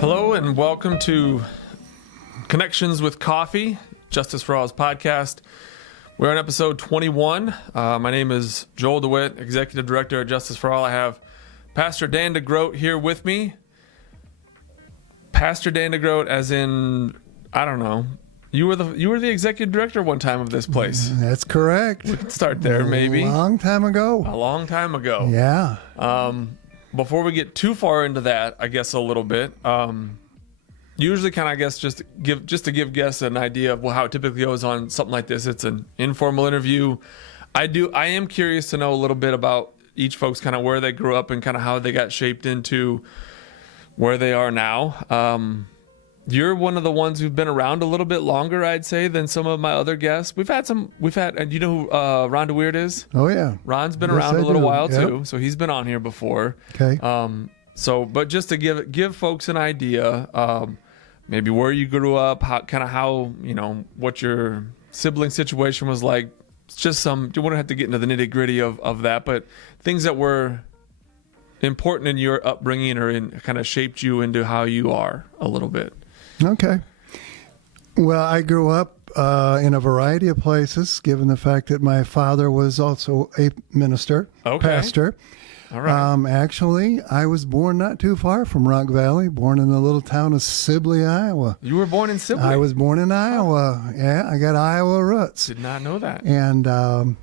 Hello and welcome to Connections with Coffee, Justice for All's podcast. We're on episode 21. My name is Joel De Wit, Executive Director at Justice for All. I have Pastor Dan DeGroot here with me. Pastor Dan DeGroot, as in, I don't know, you were the Executive Director one time of this place. That's correct. We could start there, maybe. A long time ago. A long time ago. Yeah. Before we get too far into that, I guess a little bit. Usually, kind of, I guess, just to give guests an idea of how it typically goes on something like this. It's an informal interview. I am curious to know a little bit about each folks, kind of where they grew up and kind of how they got shaped into where they are now. You're one of the ones who've been around a little bit longer, I'd say, than some of my other guests. And you know who Ron De Wit is? Oh, yeah. Ron's been around a little while too, so he's been on here before. Okay. But just to give folks an idea, maybe where you grew up, how what your sibling situation was like. It's just you wouldn't have to get into the nitty gritty of that, but things that were important in your upbringing or kind of shaped you into how you are a little bit. Okay. Well, I grew up in a variety of places, given the fact that my father was also a minister, pastor. All right. Actually, I was born not too far from Rock Valley, born in the little town of Sibley, Iowa. You were born in Sibley? I was born in Iowa. Yeah, I got Iowa roots. Did not know that. And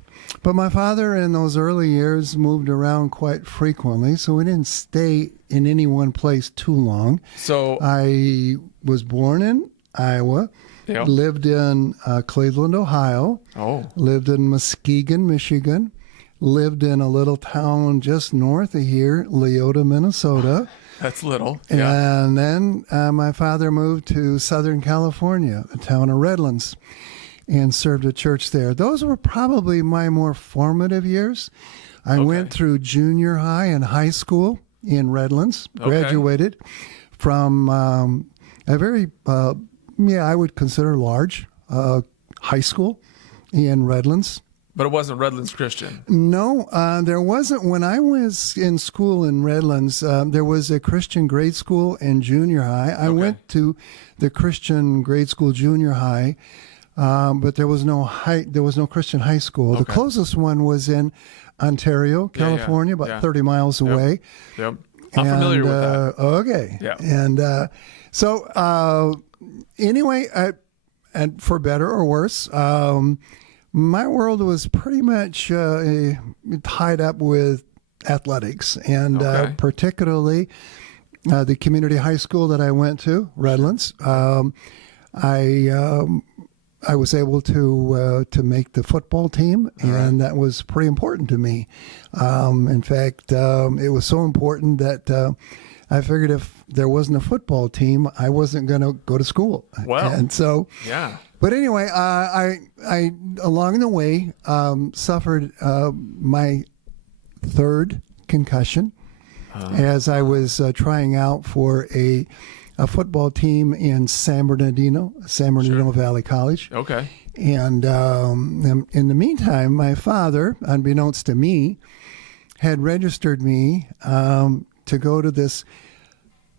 but my father in those early years moved around quite frequently, so we didn't stay in any one place too long. So I was born in Iowa, lived in Cleveland, Ohio, lived in Muskegon, Michigan, lived in a little town just north of here, Leota, Minnesota. That's little. Yeah. And then my father moved to Southern California, the town of Redlands, and served a church there. Those were probably my more formative years. I went through junior high and high school in Redlands, graduated from a very, I would consider large high school in Redlands. But it wasn't Redlands Christian. No, there wasn't. When I was in school in Redlands, there was a Christian grade school and junior high. I went to the Christian grade school, junior high, but there was no Christian high school. The closest one was in Ontario, California, about 30 miles away. Yep. I'm familiar with that. Okay. Yeah. And so anyway, and for better or worse, my world was pretty much tied up with athletics, and particularly the community high school that I went to, Redlands. I was able to make the football team, and that was pretty important to me. In fact, it was so important that I figured if there wasn't a football team, I wasn't going to go to school. Wow. And so, But anyway, I along the way suffered my third concussion as I was trying out for a football team in San Bernardino Valley College. Okay. And in the meantime, my father, unbeknownst to me, had registered me to go to this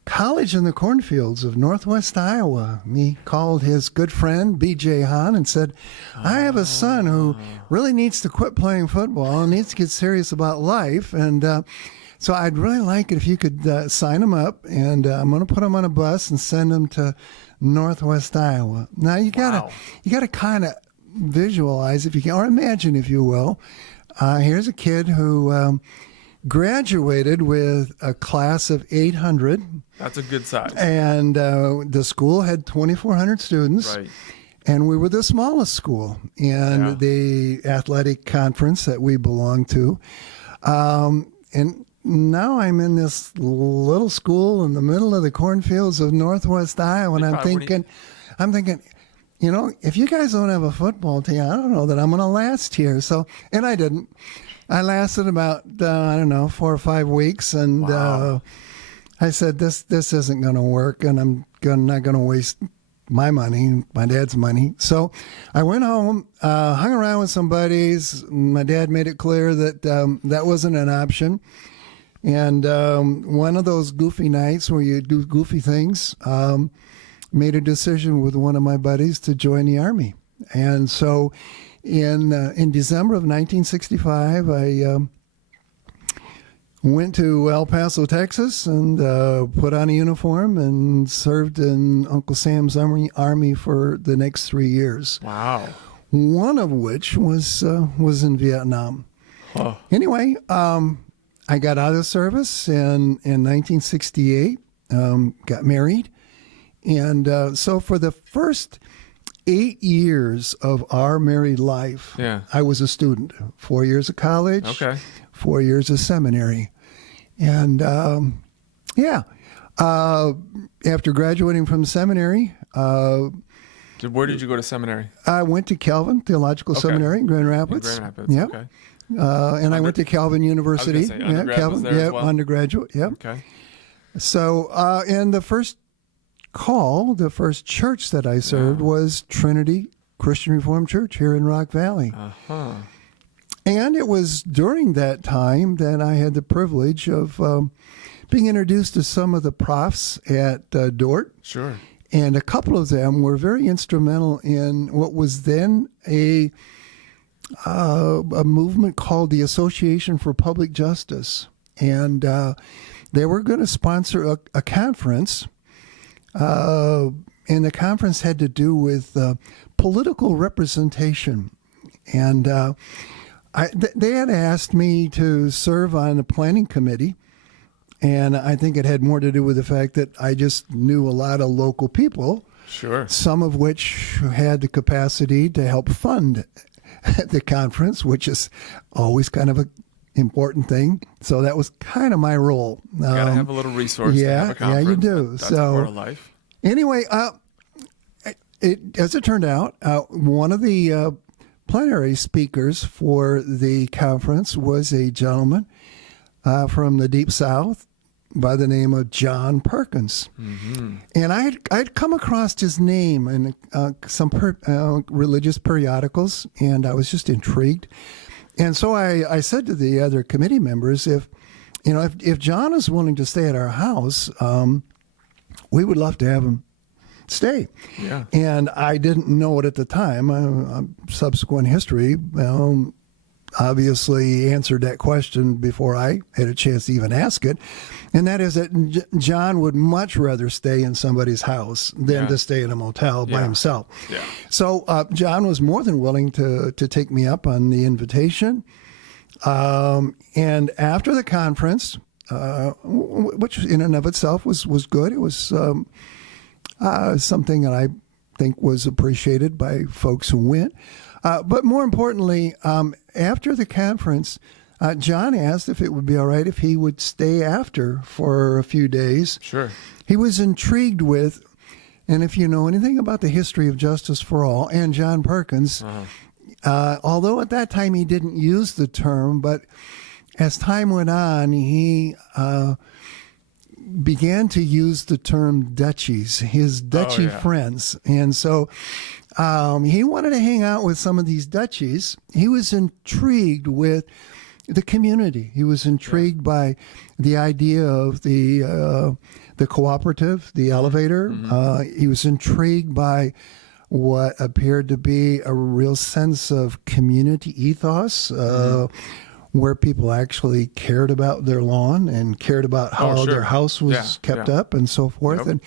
college in the cornfields of Northwest Iowa. He called his good friend, B.J. Hahn, and said, I have a son who really needs to quit playing football and needs to get serious about life. And so I'd really like it if you could sign him up, and I'm going to put him on a bus and send him to Northwest Iowa. Now, you gotta kind of visualize, if you can, or imagine, if you will. Here's a kid who graduated with a class of 800. That's a good size. And the school had 2,400 students. Right. And we were the smallest school in the athletic conference that we belonged to. And now I'm in this little school in the middle of the cornfields of Northwest Iowa, and I'm thinking, if you guys don't have a football team, I don't know that I'm going to last here. So, and I didn't. I lasted about 4 or 5 weeks, and I said, this isn't going to work, and I'm not going to waste my money, my dad's money. So I went home, hung around with some buddies. My dad made it clear that that wasn't an option. And one of those goofy nights where you do goofy things, made a decision with one of my buddies to join the Army. And so in December of 1965, I went to El Paso, Texas, and put on a uniform and served in Uncle Sam's Army for the next 3 years. Wow. One of which was in Vietnam. Huh. Anyway, I got out of the service in 1968, got married. And so for the first 8 years of our married life, I was a student. 4 years of college, 4 years of seminary. And after graduating from seminary, where did you go to seminary? I went to Calvin Theological Seminary in Grand Rapids. In Grand Rapids, yep. okay. And I went to Calvin University. I was gonna say, undergrad was there as well? Undergraduate. Yep. Okay. So, and the first church that I served was Trinity Christian Reformed Church here in Rock Valley. Uh-huh. And it was during that time that I had the privilege of being introduced to some of the profs at Dort. Sure. And a couple of them were very instrumental in what was then a movement called the Association for Public Justice. And they were going to sponsor a conference. And the conference had to do with political representation. And they had asked me to serve on the planning committee. And I think it had more to do with the fact that I just knew a lot of local people. Sure. Some of which had the capacity to help fund the conference, which is always kind of an important thing. So that was kind of my role. You got to have a little resource to have a conference. Yeah, you do. That's so, part of life. Anyway, as it turned out, one of the plenary speakers for the conference was a gentleman from the Deep South by the name of John Perkins. Mm-hmm. And I'd come across his name in some religious periodicals, and I was just intrigued. And so I said to the other committee members, if John is willing to stay at our house, we would love to have him stay. Yeah. And I didn't know it at the time. Subsequent history obviously answered that question before I had a chance to even ask it. And that is that John would much rather stay in somebody's house than to stay in a motel by himself. Yeah. So John was more than willing to take me up on the invitation. And after the conference, which in and of itself was good, it was something that I think was appreciated by folks who went. But more importantly, after the conference, John asked if it would be all right if he would stay after for a few days. Sure. He was intrigued with, and if you know anything about the history of Justice for All and John Perkins, although at that time he didn't use the term, but as time went on, he began to use the term duchies, his duchy friends. And so he wanted to hang out with some of these duchies. He was intrigued with the community. He was intrigued by the idea of the cooperative, the elevator. He was intrigued by what appeared to be a real sense of community ethos, where people actually cared about their lawn and cared about how their house was kept up and so forth. And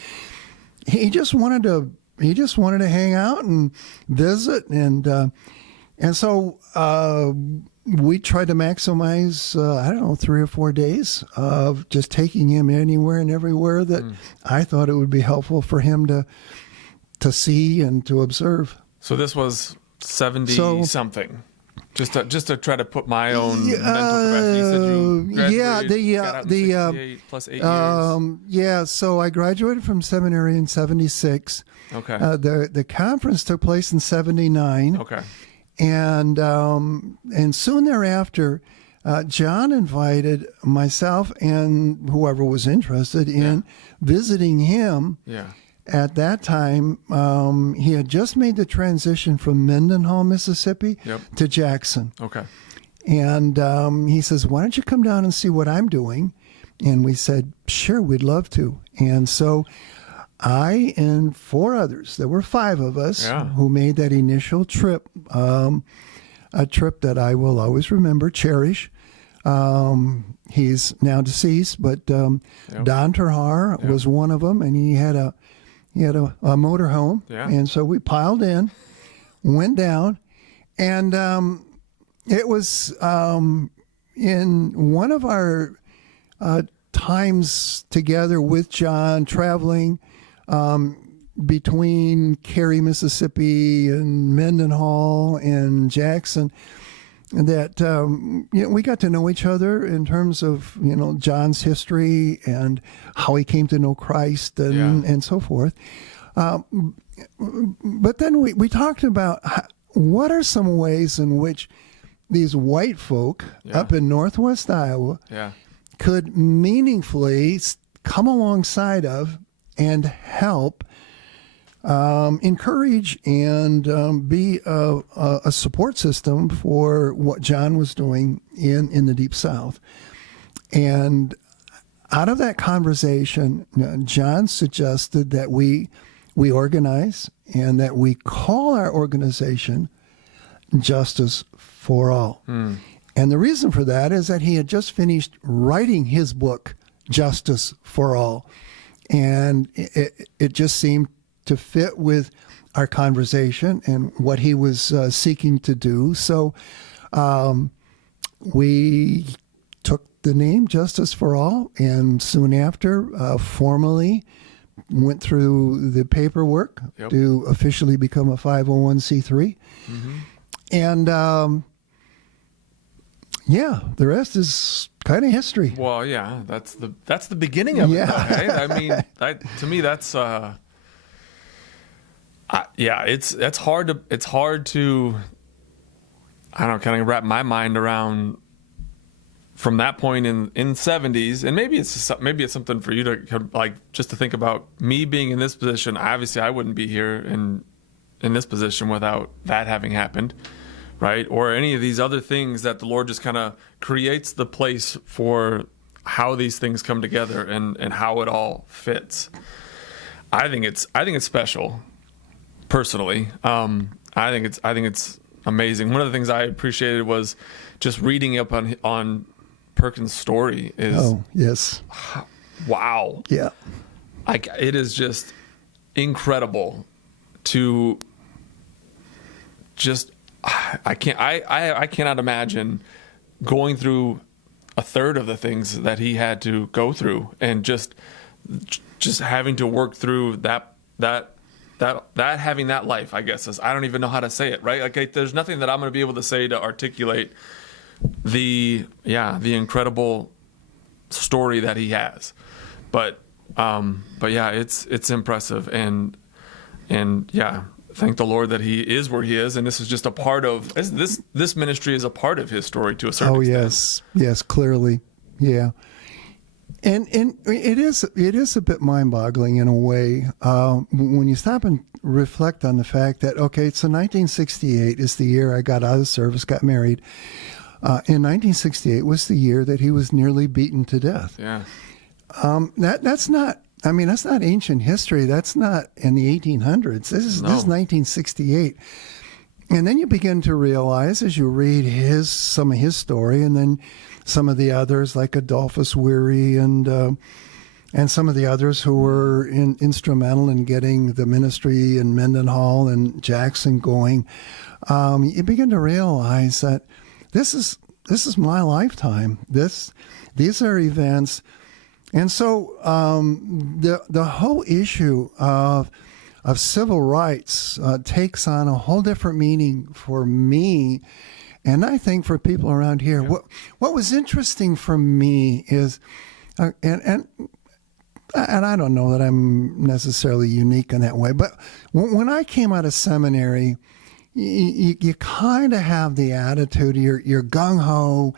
he just wanted to hang out and visit, and so we tried to maximize 3 or 4 days of just taking him anywhere and everywhere that I thought it would be helpful for him to see and to observe. So this was 70 something. Just to try to put my own mental capacity. You said you graduated, got out in 68 plus 8 years. So I graduated from seminary in 76. Okay. The conference took place in 79. Okay. And soon thereafter, John invited myself and whoever was interested in visiting him. Yeah. At that time, he had just made the transition from Mendenhall, Mississippi to Jackson. Okay. And he says, why don't you come down and see what I'm doing? And we said, sure, we'd love to. And so I and 4 others, there were 5 of us who made that initial trip, a trip that I will always remember, cherish. He's now deceased, but Don Terhar was one of them, and he had a motorhome. Yeah. And so we piled in, went down, and it was in one of our times together with John, traveling between Cary, Mississippi, and Mendenhall and Jackson, that we got to know each other in terms of John's history and how he came to know Christ and so forth. But then we talked about what are some ways in which these white folk up in Northwest Iowa could meaningfully come alongside of and help encourage and be a support system for what John was doing in the Deep South. And out of that conversation, John suggested that we organize and that we call our organization Justice for All. And the reason for that is that he had just finished writing his book, Justice for All. And it just seemed to fit with our conversation and what he was seeking to do. So we took the name Justice for All, and soon after formally went through the paperwork to officially become a 501c3. And the rest is kind of history. Well, yeah, that's the beginning of it. Right? I mean, to me, that's it's hard to I don't know, kind of wrap my mind around from that point in the 70s, and maybe it's something for you to like just to think about me being in this position. Obviously, I wouldn't be here in this position without that having happened. Right? Or any of these other things that the Lord just kind of creates the place for how these things come together and how it all fits. I think it's special, personally. I think it's amazing. One of the things I appreciated was just reading up on Perkins' story. Wow. Yeah. It is just incredible to just. I cannot imagine going through a third of the things that he had to go through, and just having to work through that having that life. I guess I don't even know how to say it, right? Like there's nothing that I'm going to be able to say to articulate the incredible story that he has. But yeah, it's impressive, and yeah. Thank the Lord that he is where he is, and this is just a part of this ministry is a part of his story to a certain extent. Yes, clearly, yeah, and it is a bit mind-boggling in a way when you stop and reflect on the fact that so 1968 is the year I got out of the service, got married. In 1968 was the year that he was nearly beaten to death. Yeah, that's not. I mean, that's not ancient history. That's not in the 1800s. This is 1968. And then you begin to realize as you read some of his story, and then some of the others like Adolphus Weary and some of the others who were instrumental in getting the ministry in Mendenhall and Jackson going, you begin to realize that this is my lifetime. These are events. And so the whole issue of civil rights takes on a whole different meaning for me, and I think for people around here. Yeah. What was interesting for me is, and I don't know that I'm necessarily unique in that way, but when I came out of seminary, you kind of have the attitude, you're gung-ho,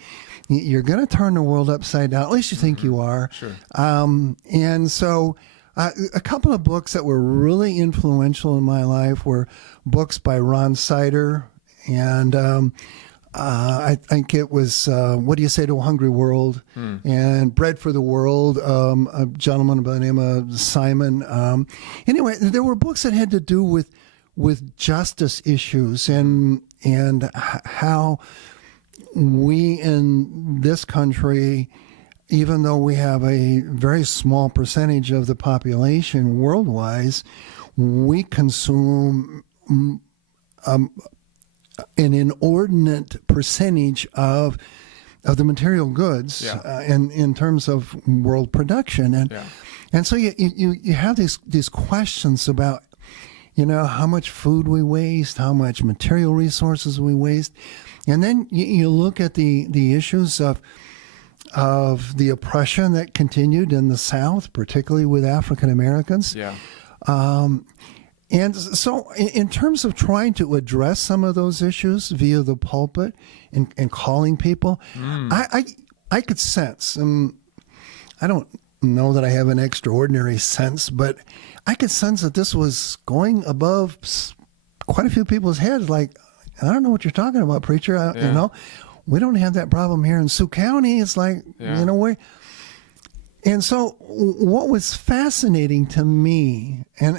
you're going to turn the world upside down. At least you think you are. Sure. And so a couple of books that were really influential in my life were books by Ron Sider and I think it was What Do You Say to a Hungry World and Bread for the World, a gentleman by the name of Simon. Anyway, there were books that had to do with justice issues and how we in this country, even though we have a very small percentage of the population worldwide, we consume an inordinate percentage of the material goods in terms of world production, and so you have these questions about how much food we waste, how much material resources we waste, and then you look at the issues of the oppression that continued in the South, particularly with African Americans. And so in terms of trying to address some of those issues via the pulpit and calling people, I could sense, and I don't know that I have an extraordinary sense, but I could sense that this was going above quite a few people's heads. Like, I don't know what you're talking about, preacher. We don't have that problem here in Sioux County. It's like, and so what was fascinating to me and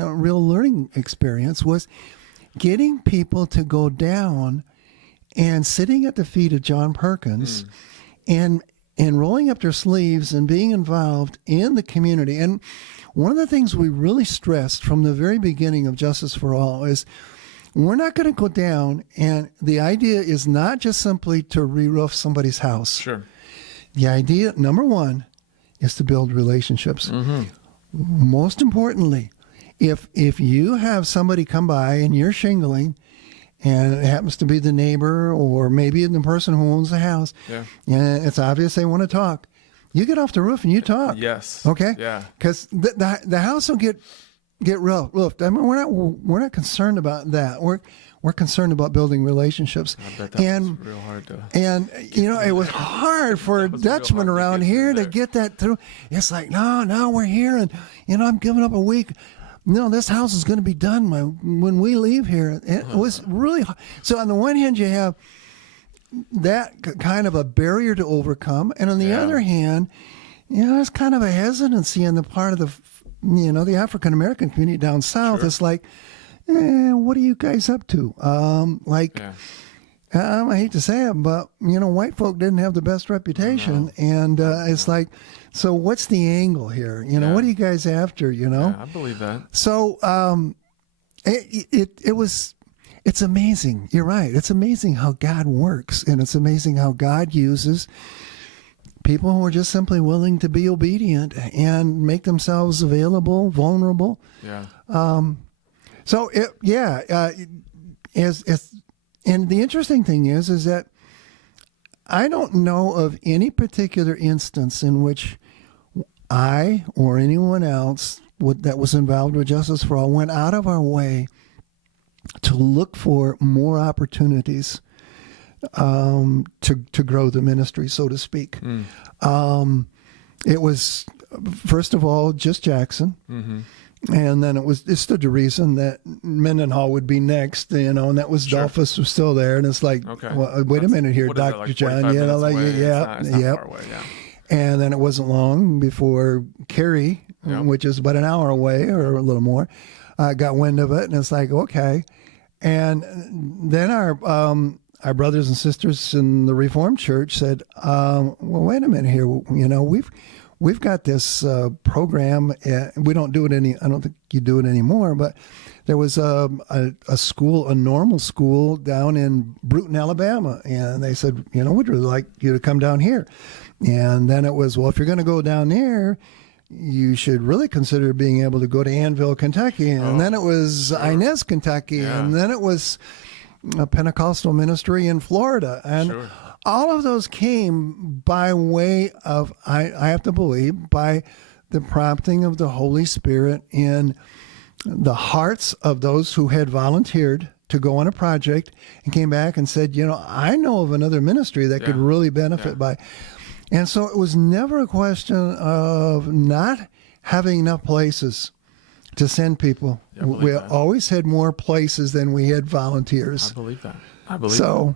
a real learning experience was getting people to go down and sitting at the feet of John Perkins and rolling up their sleeves and being involved in the community. And one of the things we really stressed from the very beginning of Justice for All is we're not going to go down, and the idea is not just simply to re-roof somebody's house. Sure. The idea, number one, is to build relationships. Most importantly, if you have somebody come by and you're shingling, and it happens to be the neighbor or maybe the person who owns the house, and it's obvious they want to talk, you get off the roof and you talk. Yes. Okay. Yeah. Because the house will get roofed. I mean, we're not concerned about that. We're concerned about building relationships. I bet that was real hard to. And it was hard for Dutchmen around here to get that through. It's like, no, we're here, and I'm giving up a week. No, this house is going to be done when we leave here. It was really hard. So on the one hand, you have that kind of a barrier to overcome, and on the other hand, there's kind of a hesitancy on the part of the African American community down south. Sure. It's like, what are you guys up to? I hate to say it, but white folk didn't have the best reputation, and it's like, so what's the angle here? What are you guys after? Yeah, I believe that. So it's amazing. You're right. It's amazing how God works, and it's amazing how God uses people who are just simply willing to be obedient and make themselves available, vulnerable. Yeah. And the interesting thing is that I don't know of any particular instance in which I or anyone else that was involved with Justice for All went out of our way to look for more opportunities to grow the ministry, so to speak. It was, first of all, just Jackson. And then it stood to reason that Mendenhall would be next, and that was Dolphus was still there, and it's like, well, wait a minute here, Dr. John, it's not far away, And then it wasn't long before Cary, which is about an hour away or a little more, got wind of it, and it's like, okay. And then our brothers and sisters in the Reformed Church said, well, wait a minute here, We've got this program. We don't do it I don't think you do it anymore. But there was a school, a normal school down in Bruton, Alabama, and they said, we'd really like you to come down here. And then it was, well, if you're going to go down there, you should really consider being able to go to Annville, Kentucky. And then it was Inez, Kentucky, and then it was a Pentecostal ministry in Florida, and. All of those came by way of, I have to believe, by the prompting of the Holy Spirit in the hearts of those who had volunteered to go on a project and came back and said, I know of another ministry that could really benefit by. And so it was never a question of not having enough places to send people. We always had more places than we had volunteers. I believe that. I believe so.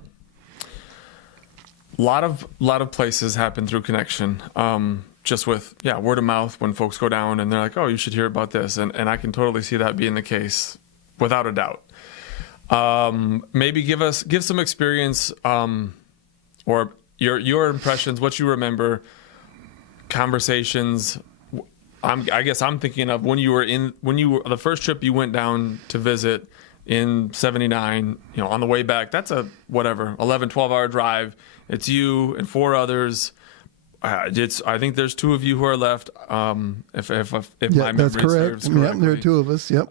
lot of places happen through connection. Just with word of mouth when folks go down and they're like, oh, you should hear about this, and I can totally see that being the case without a doubt. Maybe give some experience, or your impressions, what you remember, conversations. I guess I'm thinking of when you were the first trip you went down to visit in 79, on the way back. That's a 11-12 hour drive. It's you and 4 others. I think there's 2 of you who are left. If my memory serves correctly. Yep, there are 2 of us. Yep.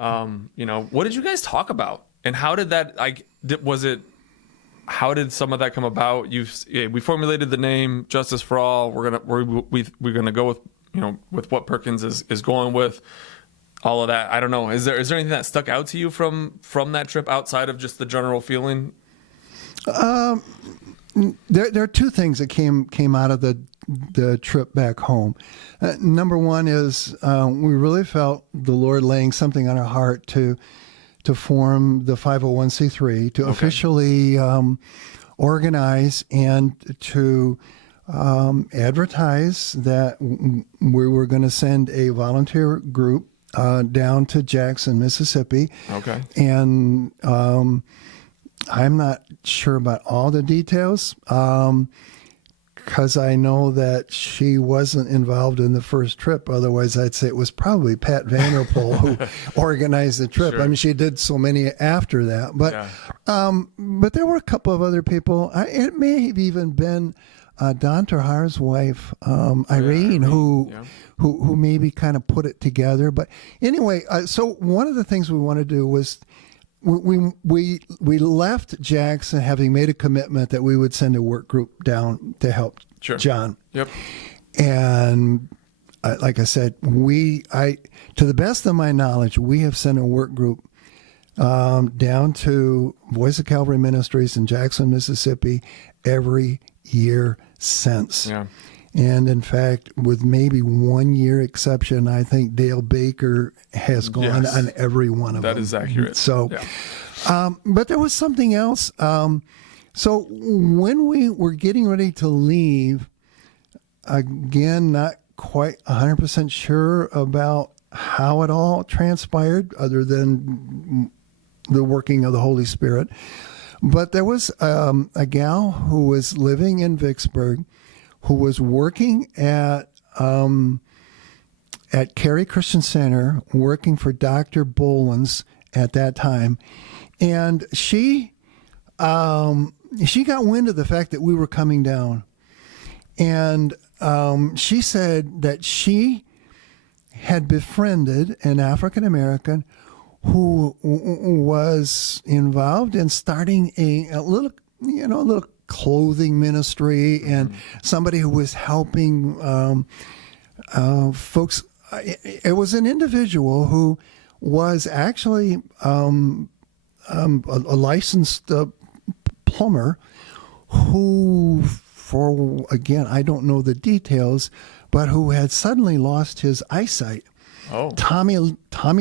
What did you guys talk about, and how did that how did some of that come about? We formulated the name Justice for All. We're gonna go with with what Perkins is going with. All of that. I don't know. Is there anything that stuck out to you from that trip outside of just the general feeling? There are 2 things that came out of the trip back home. Number one is we really felt the Lord laying something on our heart to form the 501c3, to officially organize and to advertise that we were going to send a volunteer group down to Jackson, Mississippi. Okay. And I'm not sure about all the details, because I know that she wasn't involved in the first trip. Otherwise, I'd say it was probably Pat Vanderpool who organized the trip. Sure. I mean, she did so many after that. But but there were a couple of other people. It may have even been Don Terhar's wife, Irene, who maybe kind of put it together. But anyway, so one of the things we wanted to do was we left Jackson having made a commitment that we would send a work group down to help John. Yep. And like I said, to the best of my knowledge, we have sent a work group down to Voice of Calvary Ministries in Jackson, Mississippi, every year since. Yeah. And in fact, with maybe 1 year exception, I think Dale Baker has gone on every one of them. That is accurate. So, but there was something else. So when we were getting ready to leave, again, not quite 100% sure about how it all transpired, other than the working of the Holy Spirit. But there was a gal who was living in Vicksburg, who was working at Cary Christian Center, working for Dr. Bolins at that time, and she got wind of the fact that we were coming down, and she said that she had befriended an African American who was involved in starting a little clothing ministry, and somebody who was helping folks. It was an individual who was actually a licensed plumber who, again, I don't know the details, but who had suddenly lost his eyesight. Oh. Tommy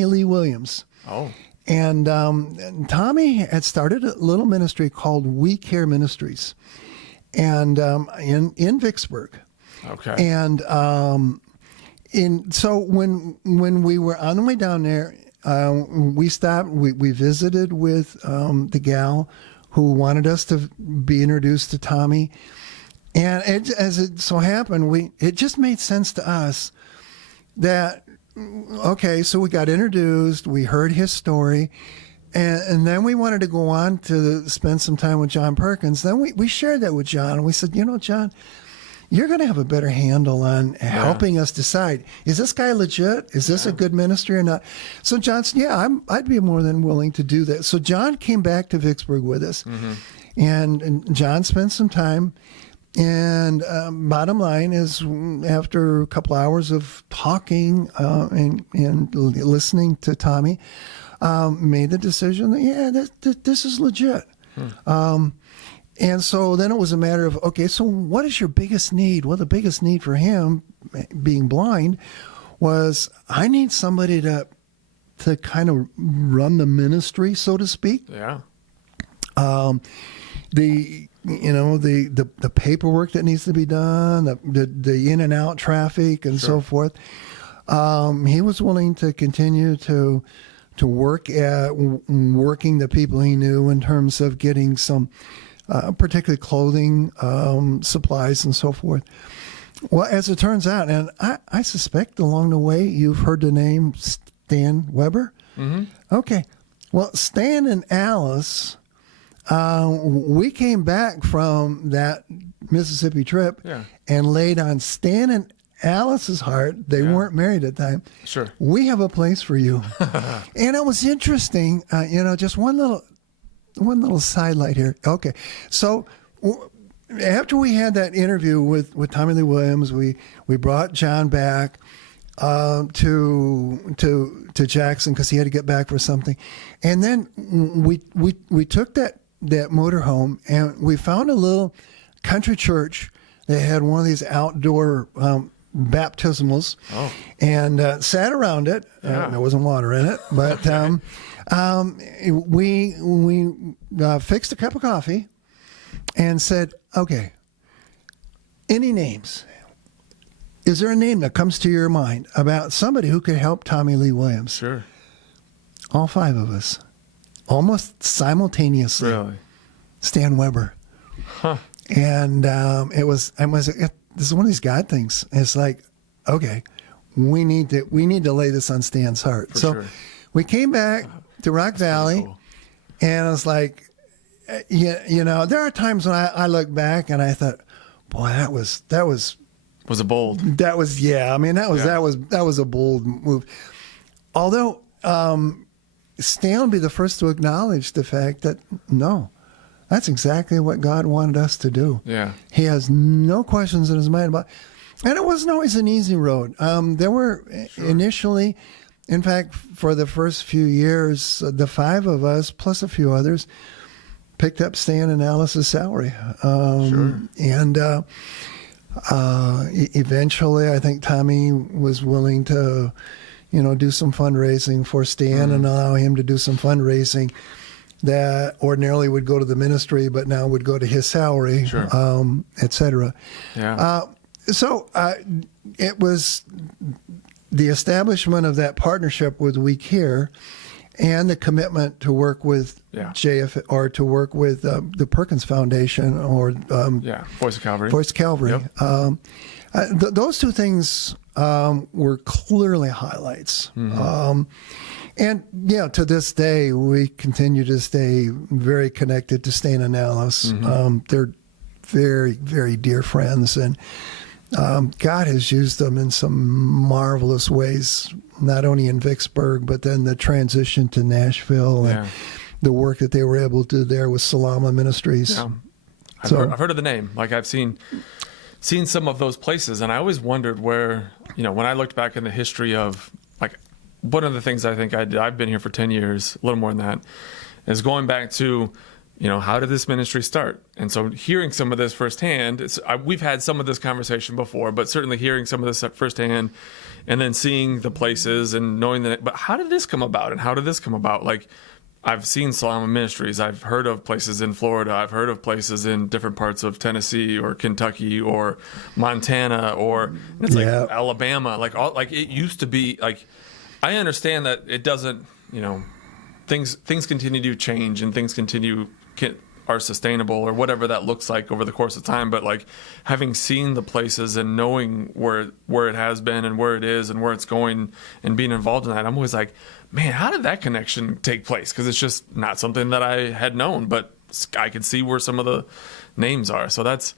Lee Williams. Oh. And Tommy had started a little ministry called We Care Ministries, and in Vicksburg. Okay. And so when we were on the way down there, we stopped. We visited with the gal who wanted us to be introduced to Tommy, and as it so happened, it just made sense to us that. Okay, so we got introduced, we heard his story, and then we wanted to go on to spend some time with John Perkins. Then we shared that with John, and we said, John, you're going to have a better handle on helping us decide, is this guy legit? Is this a good ministry or not? So John said, I'd be more than willing to do that. So John came back to Vicksburg with us, and John spent some time. And bottom line is, after a couple hours of talking and listening to Tommy, made the decision that this is legit. And so then it was a matter of, okay, so what is your biggest need? Well, the biggest need for him, being blind, was I need somebody to kind of run the ministry, so to speak. Yeah. the paperwork that needs to be done, the in and out traffic and so forth. He was willing to continue to work at working the people he knew in terms of getting some particularly clothing supplies and so forth. Well, as it turns out, and I suspect along the way you've heard the name Stan Weber. Mm-hmm. Okay. Well, Stan and Alice, we came back from that Mississippi trip and laid on Stan and Alice's heart. They weren't married at the time. Sure. We have a place for you. And it was interesting, just one little sidelight here. Okay. So after we had that interview with Tommy Lee Williams, we brought John back to Jackson because he had to get back for something, and then we took that motorhome and we found a little country church that had one of these outdoor baptismals, and sat around it. There wasn't water in it, but we fixed a cup of coffee and said, okay, any names? Is there a name that comes to your mind about somebody who could help Tommy Lee Williams? Sure. All five of us, almost simultaneously. Really? Stan Weber. Huh. And this is one of these God things. It's like, okay, we need to lay this on Stan's heart. For so sure. we came back to Rock Valley, cool. and I was like, there are times when I look back and I thought, boy, that was it bold? That was, that was a bold move. Although Stan will be the first to acknowledge the fact that, no, that's exactly what God wanted us to do. Yeah. He has no questions in his mind about, and it wasn't always an easy road. There were initially, in fact, for the first few years, the five of us, plus a few others, picked up Stan and Alice's salary. And eventually, I think Tommy was willing to, do some fundraising for Stan and allow him to do some fundraising that ordinarily would go to the ministry, but now would go to his salary, et cetera. Yeah. So it was the establishment of that partnership with We Care and the commitment to work with JF or to work with the Perkins Foundation or Voice of Calvary. Voice of Calvary. Yep. Those two things were clearly highlights. And to this day, we continue to stay very connected to Stan and Alice. They're very, very dear friends, and God has used them in some marvelous ways, not only in Vicksburg, but then the transition to Nashville and the work that they were able to do there with Salama Ministries. Yeah. I've heard of the name. Like, I've seen some of those places, and I always wondered where, when I looked back in the history of, like, one of the things I think I did, I've been here for 10 years, a little more than that, is going back to, how did this ministry start? And so hearing some of this firsthand, we've had some of this conversation before, but certainly hearing some of this firsthand and then seeing the places and knowing that, but how did this come about? And how did this come about? Like, I've seen Salama Ministries. I've heard of places in Florida. I've heard of places in different parts of Tennessee or Kentucky or Montana or it's like Alabama. Like, it used to be like, I understand that it doesn't, things continue to change and things are sustainable or whatever that looks like over the course of time. But like having seen the places and knowing where it has been and where it is and where it's going and being involved in that, I'm always like, man, how did that connection take place? Because it's just not something that I had known, but I could see where some of the names are. So that's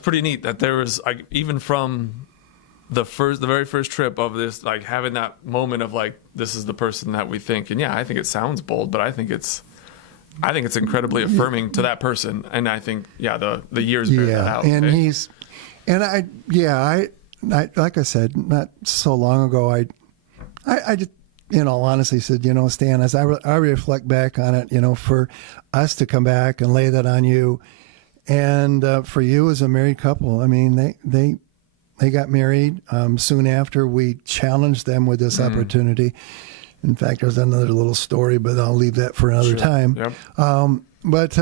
pretty neat that there was, like, even from the very first trip of this, like having that moment of like, this is the person that we think. And I think it sounds bold, but I think it's incredibly affirming to that person. And I think, the years bear that out. And I like I said, not so long ago, I just, in all honesty, said, Stan, as I reflect back on it, for us to come back and lay that on you, and for you as a married couple, I mean, they got married soon after we challenged them with this opportunity. In fact, there's another little story, but I'll leave that for another time. Yep. But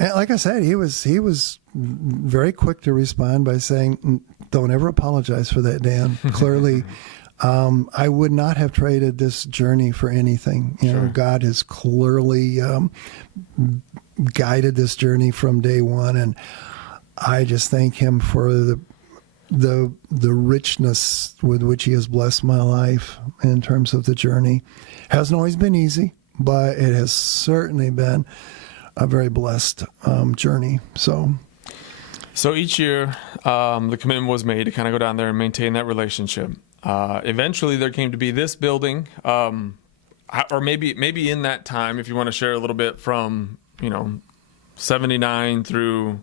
And like I said, he was very quick to respond by saying, "Don't ever apologize for that, Dan." Clearly, I would not have traded this journey for anything. You know, God has clearly guided this journey from day one, and I just thank Him for the richness with which He has blessed my life in terms of the journey. Hasn't always been easy, but it has certainly been a very blessed journey. So each year, the commitment was made to kind of go down there and maintain that relationship. Eventually, there came to be this building, or maybe in that time, if you want to share a little bit from 79 through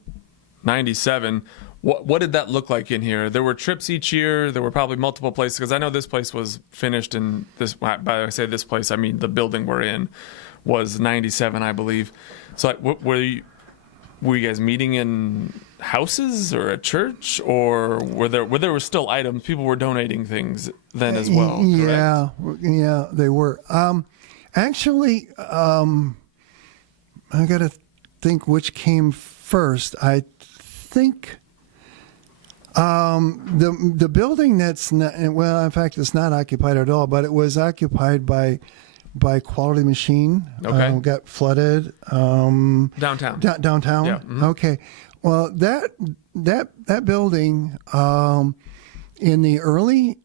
97. What did that look like in here? There were trips each year. There were probably multiple places, because I know this place was finished in this. By I say this place, I mean the building we're in was 97, I believe. So, like, were you guys meeting in houses or a church, or were there still items? People were donating things then as well. Yeah, correct? Yeah, they were. Actually, I got to think which came first. I think the building that's not, well, in fact, it's not occupied at all, but it was occupied by Quality Machine. Okay. Got flooded. Downtown. Downtown. Yeah. Mm-hmm. Okay. Well, that building, in the early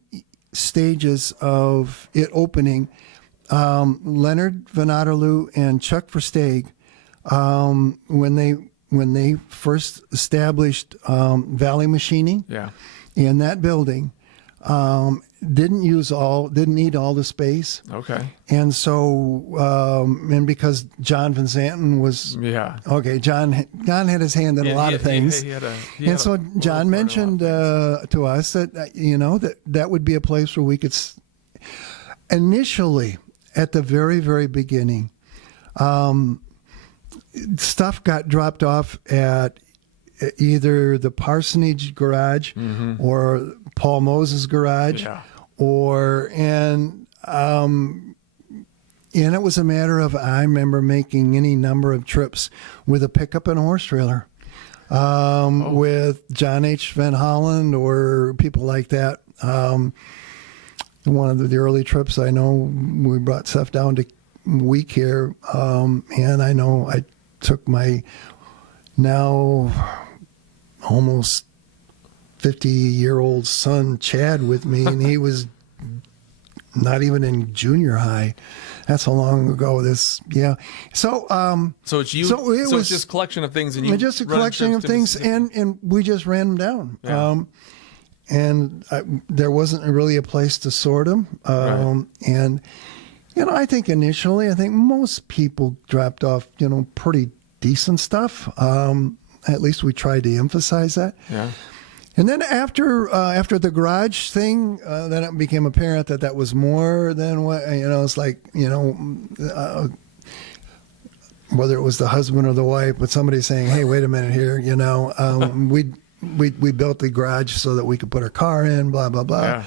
stages of it opening, Leonard Van Otterloo and Chuck Versteeg, when they first established Valley Machining, in that building, didn't need all the space. Okay. And so, and because John Van Zanten was, okay, John had his hand in a lot of things. And so John mentioned to us that, that would be a place where we could, initially, at the very, very beginning, stuff got dropped off at either the Parsonage garage or Paul Moses garage, and it was a matter of, I remember making any number of trips with a pickup and a horse trailer, with John H. Van Holland or people like that. One of the early trips, I know we brought stuff down to Week here, and I know I took my now almost 50-year-old son Chad with me, and he was not even in junior high. That's how long ago this. Yeah. So it's you. So it's just a collection of things, and you just a collection of things, and we just ran them down. Yeah. And there wasn't really a place to sort them. And I think initially, most people dropped off, pretty decent stuff. At least we tried to emphasize that. Yeah. And then after the garage thing, then it became apparent that was more than what, it's like, whether it was the husband or the wife, but somebody saying, hey, wait a minute here, we built the garage so that we could put our car in, blah, blah, blah.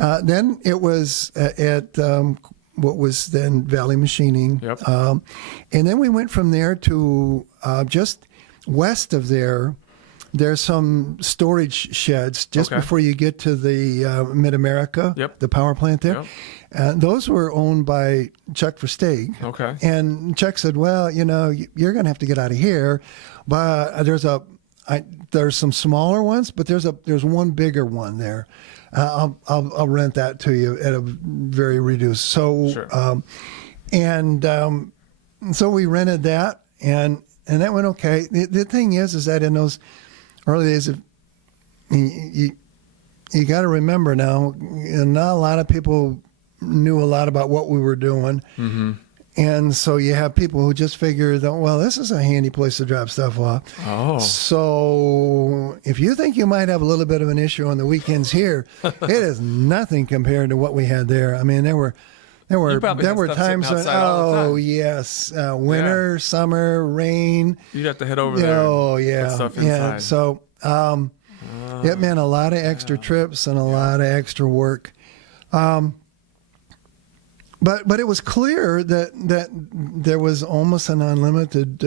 Yeah. Then it was at what was then Valley Machining. Yep. And then we went from there to just west of there. There's some storage sheds just before you get to the Mid-America, the power plant there. Yep. And those were owned by Chuck Versteeg. Okay. And Chuck said, well, you're going to have to get out of here. But there's some smaller ones, but there's one bigger one there. I'll rent that to you at a very reduced. So, sure. So we rented that, and that went okay. The thing is that in those early days, you got to remember now, not a lot of people knew a lot about what we were doing. Mm-hmm. And so you have people who just figure that, well, this is a handy place to drop stuff off. Oh. So if you think you might have a little bit of an issue on the weekends here, it is nothing compared to what we had there. I mean, there were times when, yes, winter, summer, rain. You'd have to head over there. Oh, yeah. Put stuff inside. Yeah. So it meant a lot of extra trips and a lot of extra work. But it was clear that there was almost an unlimited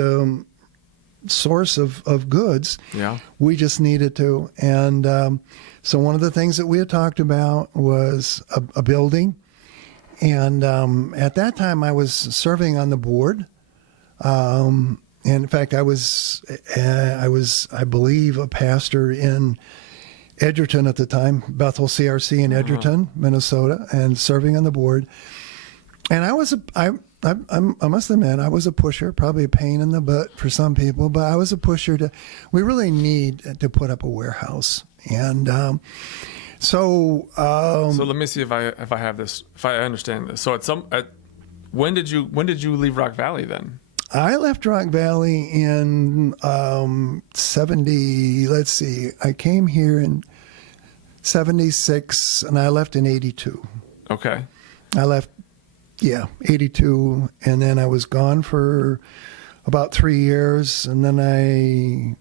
source of goods. Yeah. We just needed to. And so one of the things that we had talked about was a building. And at that time, I was serving on the board. And in fact, I was, I believe, a pastor in Edgerton at the time, Bethel CRC in Edgerton, Minnesota, and serving on the board. And I must admit, I was a pusher, probably a pain in the butt for some people, but I was a pusher. We really need to put up a warehouse. And so let me see if I have this, if I understand this. So when did you leave Rock Valley then? I left Rock Valley in 70. Let's see. I came here in 76, and I left in 82. Okay. I left, 82, and then I was gone for about 3 years, and then I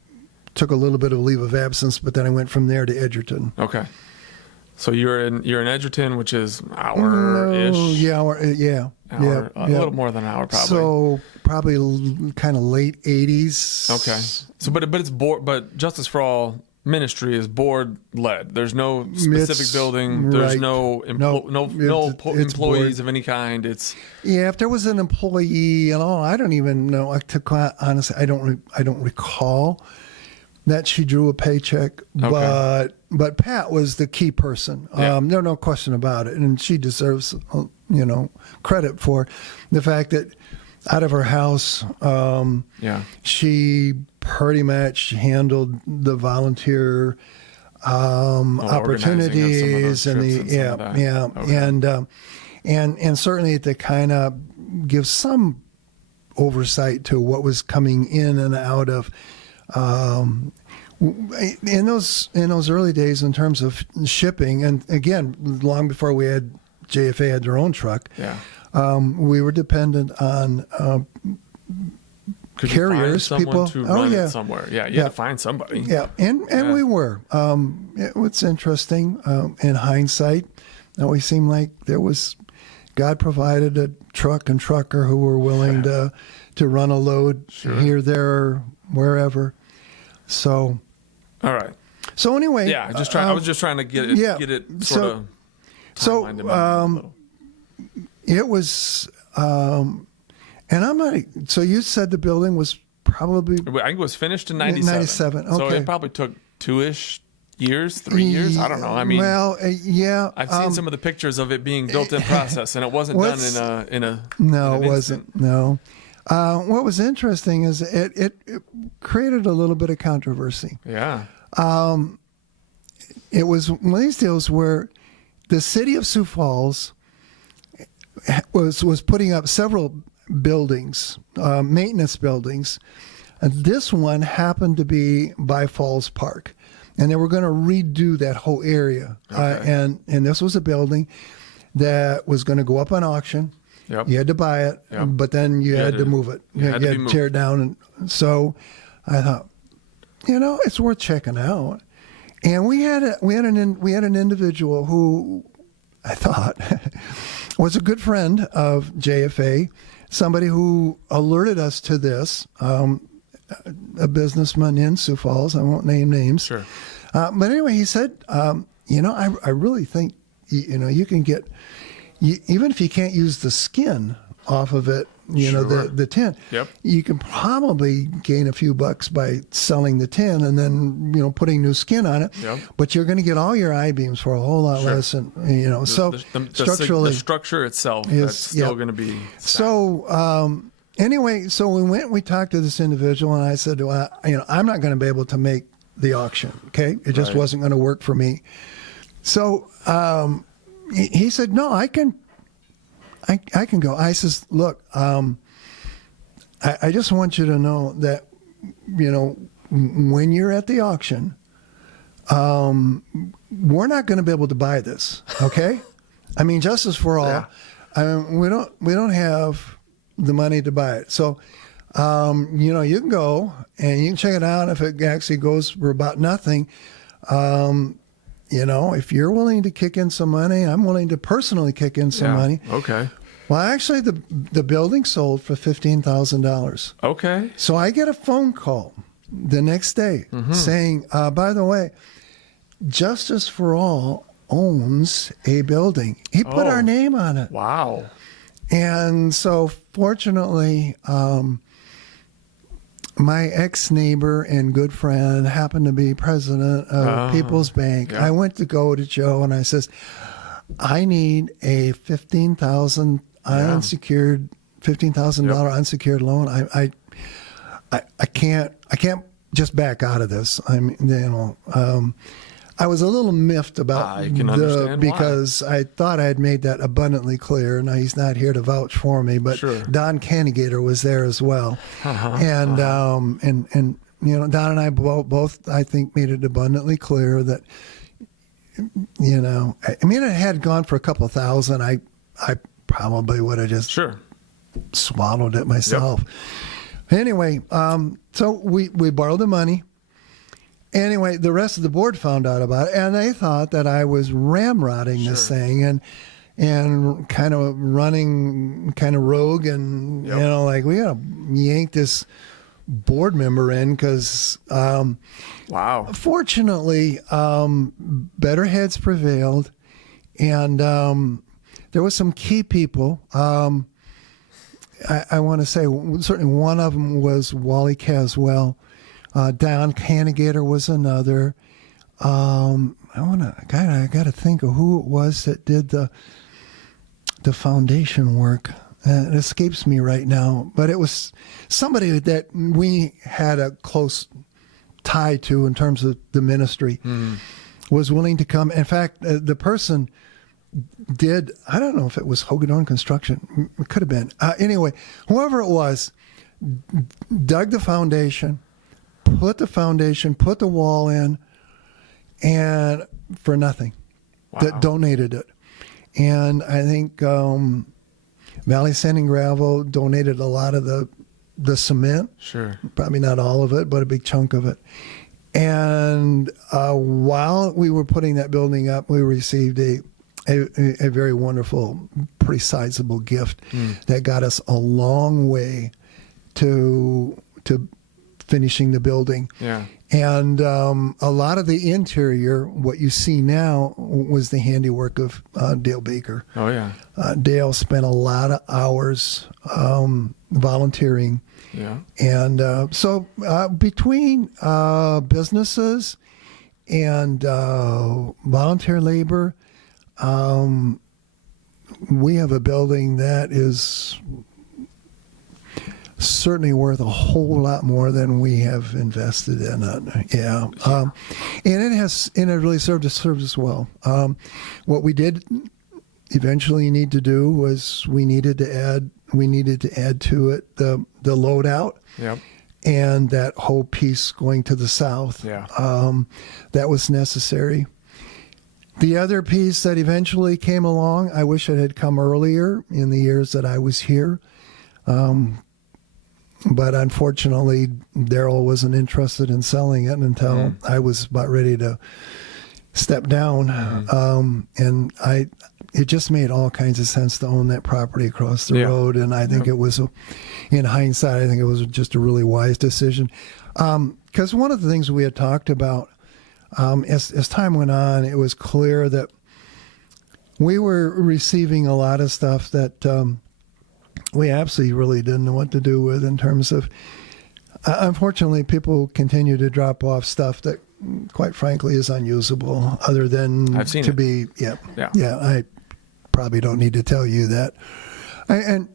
took a little bit of leave of absence, but then I went from there to Edgerton. Okay. So you're in Edgerton, which is an hour-ish. A little more than an hour, probably. So probably kind of late 80s. Okay. So, but it's board. But Justice for All ministry is board led. There's no specific building. There's no employees board. of any kind. If there was an employee, I don't even know. To quite honestly, I don't recall that she drew a paycheck, Okay. but Pat was the key person. Yeah. No question about it, and she deserves credit for the fact that out of her house, she pretty much handled the volunteer opportunities and and certainly to kind of give some oversight to what was coming in and out of. In those early days, in terms of shipping, and again, long before JFA had their own truck, we were dependent on Could carriers. You find someone to run it somewhere? Yeah, you had to find somebody. Yeah, and we were. What's interesting in hindsight, it always seemed like God provided a truck and trucker who were willing to run a load here, there, wherever. So, all right. So anyway, I was just trying to get it sort of. So, it was, and I'm not. So you said the building was probably. I think it was finished in 97. 97. Okay. So it probably took 3 years. I don't know. I mean, I've seen some of the pictures of it being built in process, and it wasn't done in a. No, it wasn't. No. What was interesting is it created a little bit of controversy. Yeah. It was one of these deals where the city of Sioux Falls was putting up several buildings, maintenance buildings, and this one happened to be by Falls Park, and they were going to redo that whole area. Okay. And this was a building that was going to go up on auction. Yep. You had to buy it, but then you had to move it. You had to tear it down. And so I thought, it's worth checking out. And we had an individual who I thought was a good friend of JFA, somebody who alerted us to this, a businessman in Sioux Falls. I won't name names. Sure. But anyway, he said, I really think, you can get, even if you can't use the skin off of it, the tin, you can probably gain a few bucks by selling the tin and then, putting new skin on it. Yep. But you're going to get all your I-beams for a whole lot less. And, structurally. The structure itself, that's still going to be sound. So, anyway, so we talked to this individual, and I said, well, I'm not going to be able to make the auction. Okay. It just wasn't going to work for me. So, he said, no, I can go. I says, look, I just want you to know that, when you're at the auction, we're not going to be able to buy this. Okay. I mean, Justice for All. Yeah. I mean, we don't have the money to buy it. So, you can go and you can check it out. If it actually goes for about nothing, if you're willing to kick in some money, I'm willing to personally kick in some money. Okay. Well, actually, the building sold for $15,000. Okay. So I get a phone call the next day saying, by the way, Justice for All owns a building. He put our name on it. Wow. And so fortunately, my ex-neighbor and good friend happened to be president of People's Bank. Yeah. I went to go to Joe and I says, I need a $15,000 unsecured unsecured loan. I can't just back out of this. I mean, I was a little miffed about I can understand because I thought I had made that abundantly clear. Now he's not here to vouch for me, but Sure. Don Cannigator was there as well, and you know, Don and I both I think made it abundantly clear that, you know, I mean, it had gone for a couple thousand. I probably would have just Sure. swallowed it myself. Yep. Anyway, so we borrowed the money. Anyway, the rest of the board found out about it, and they thought that I was ramrodding this thing and kind of running kind of rogue, and you know, like, we gotta yank this board member in because Wow. fortunately better heads prevailed, and there was some key people. I want to say certainly one of them was Wally Caswell. Don Cannigator was another. I got to think of who it was that did the foundation work. It escapes me right now, but it was somebody that we had a close tie to in terms of the ministry. Was willing to come. In fact, the person did, I don't know if it was Hogadorn Construction. It could have been. Anyway, whoever it was, dug the foundation, put the wall in, and for nothing. Wow. That donated it. And I think Valley Sand and Gravel donated a lot of the cement. Sure. Probably not all of it, but a big chunk of it. And while we were putting that building up, we received a very wonderful, pretty sizable gift that got us a long way to finishing the building. Yeah. And a lot of the interior, what you see now, was the handiwork of Dale Baker. Oh, yeah. Dale spent a lot of hours volunteering. Yeah. And so between businesses and volunteer labor, we have a building that is certainly worth a whole lot more than we have invested in it. Yeah. And it really served us well. What we did eventually need to do was we needed to add to it the loadout. Yep. And that whole piece going to the south. Yeah. That was necessary. The other piece that eventually came along, I wish it had come earlier in the years that I was here. But unfortunately, Daryl wasn't interested in selling it until I was about ready to step down. And it just made all kinds of sense to own that property across the road. And I think it was, in hindsight, I think it was just a really wise decision. Because one of the things we had talked about, as time went on, it was clear that we were receiving a lot of stuff that we absolutely really didn't know what to do with, in terms of, unfortunately, people continue to drop off stuff that, quite frankly, is unusable, other than I've seen to it. be, I probably don't need to tell you that. And,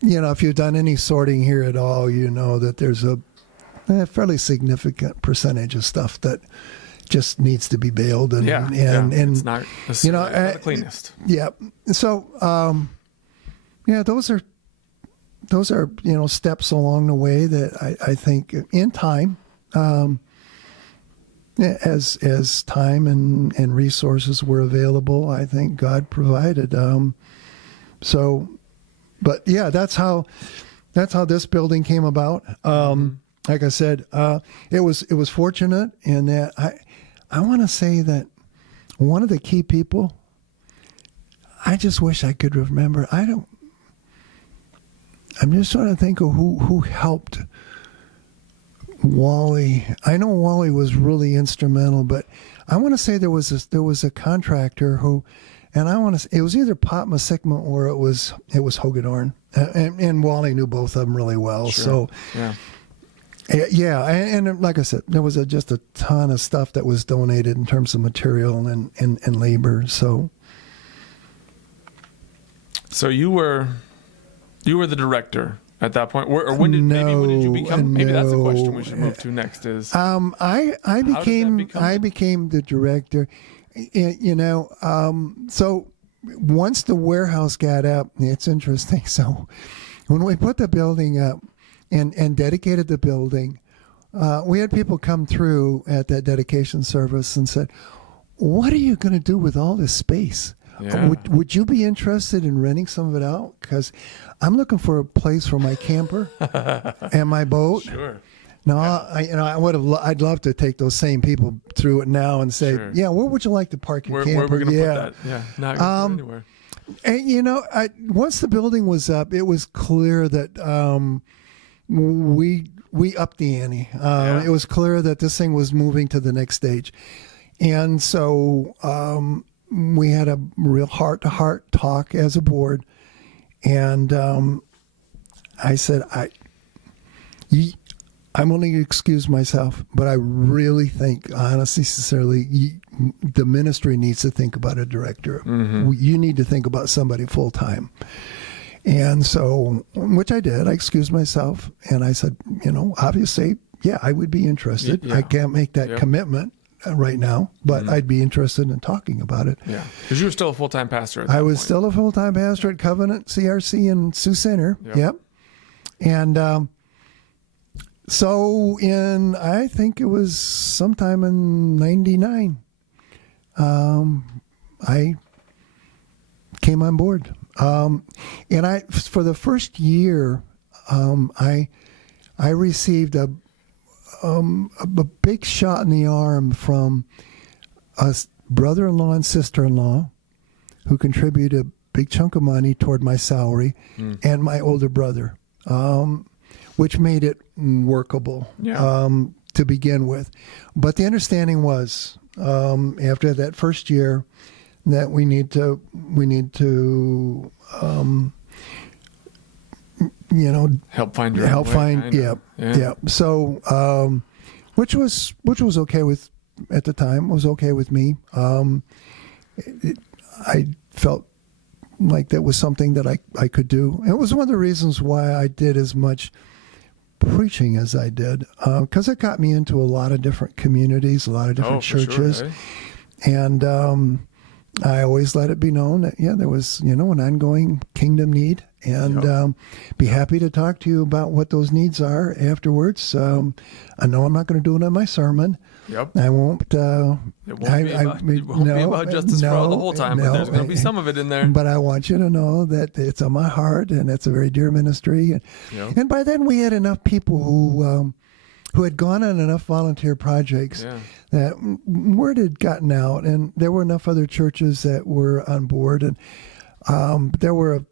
you know, if you've done any sorting here at all, you know that there's a fairly significant percentage of stuff that just needs to be bailed. And, and it's not, you know, not the cleanest. Yeah. So, those are, you know, steps along the way that I think in time, as time and resources were available, I think God provided. But yeah, that's how this building came about. Like I said, it was fortunate in that I want to say that one of the key people, I just wish I could remember. I'm just trying to think of who helped Wally. I know Wally was really instrumental, but I want to say there was a contractor who, and I want to. It was either Pop Masikma or it was Hagedorn, and Wally knew both of them really well. Sure. So Yeah. yeah, and like I said, there was just a ton of stuff that was donated in terms of material and labor. So you were the director at that point, or when did you become? Maybe that's a question we should move to next. Is I became the director. So once the warehouse got up, it's interesting. So when we put the building up and dedicated the building, we had people come through at that dedication service and said, "What are you going to do with all this space? Yeah. Would you be interested in renting some of it out? Because I'm looking for a place for my camper and my boat." Sure. No, I'd love to take those same people through it now and say, Sure. "Yeah, where would you like to park your camper?" Where we're going to put that? Yeah, not going to go anywhere. And once the building was up, it was clear that we upped the ante. It was clear that this thing was moving to the next stage, and so we had a real heart-to-heart talk as a board, and I said, I'm only going to excuse myself, but I really think, honestly, sincerely, the ministry needs to think about a director. Mm-hmm. You need to think about somebody full-time. And so, which I did. I excused myself, and I said, obviously, yeah, I would be interested. Yeah. I can't make that commitment right now, but I'd be interested in talking about it. Yeah, because you were still a full-time pastor at that I was point. still a full-time pastor at Covenant CRC in Sioux Center. Yep. And so I think it was sometime in 99, I came on board. And for the first year, I received a big shot in the arm from a brother-in-law and sister-in-law who contributed a big chunk of money toward my salary, and my older brother, which made it workable to begin with. But the understanding was, after that first year, that we need to help find your own way, yeah. So which was okay with, at the time, was okay with me. I felt like that was something that I could do. It was one of the reasons why I did as much preaching as I did, because it got me into a lot of different communities, a lot of different churches. Sure, and I always let it be known that, there was, an ongoing kingdom need, and be happy to talk to you about what those needs are afterwards. I know I'm not going to do it in my sermon. Yep. I won't. It won't be about justice for all the whole time, but there's going to be some of it in there. But I want you to know that it's on my heart, and it's a very dear ministry. And by then we had enough people who had gone on enough volunteer projects that word had gotten out, and there were enough other churches that were on board, and there were,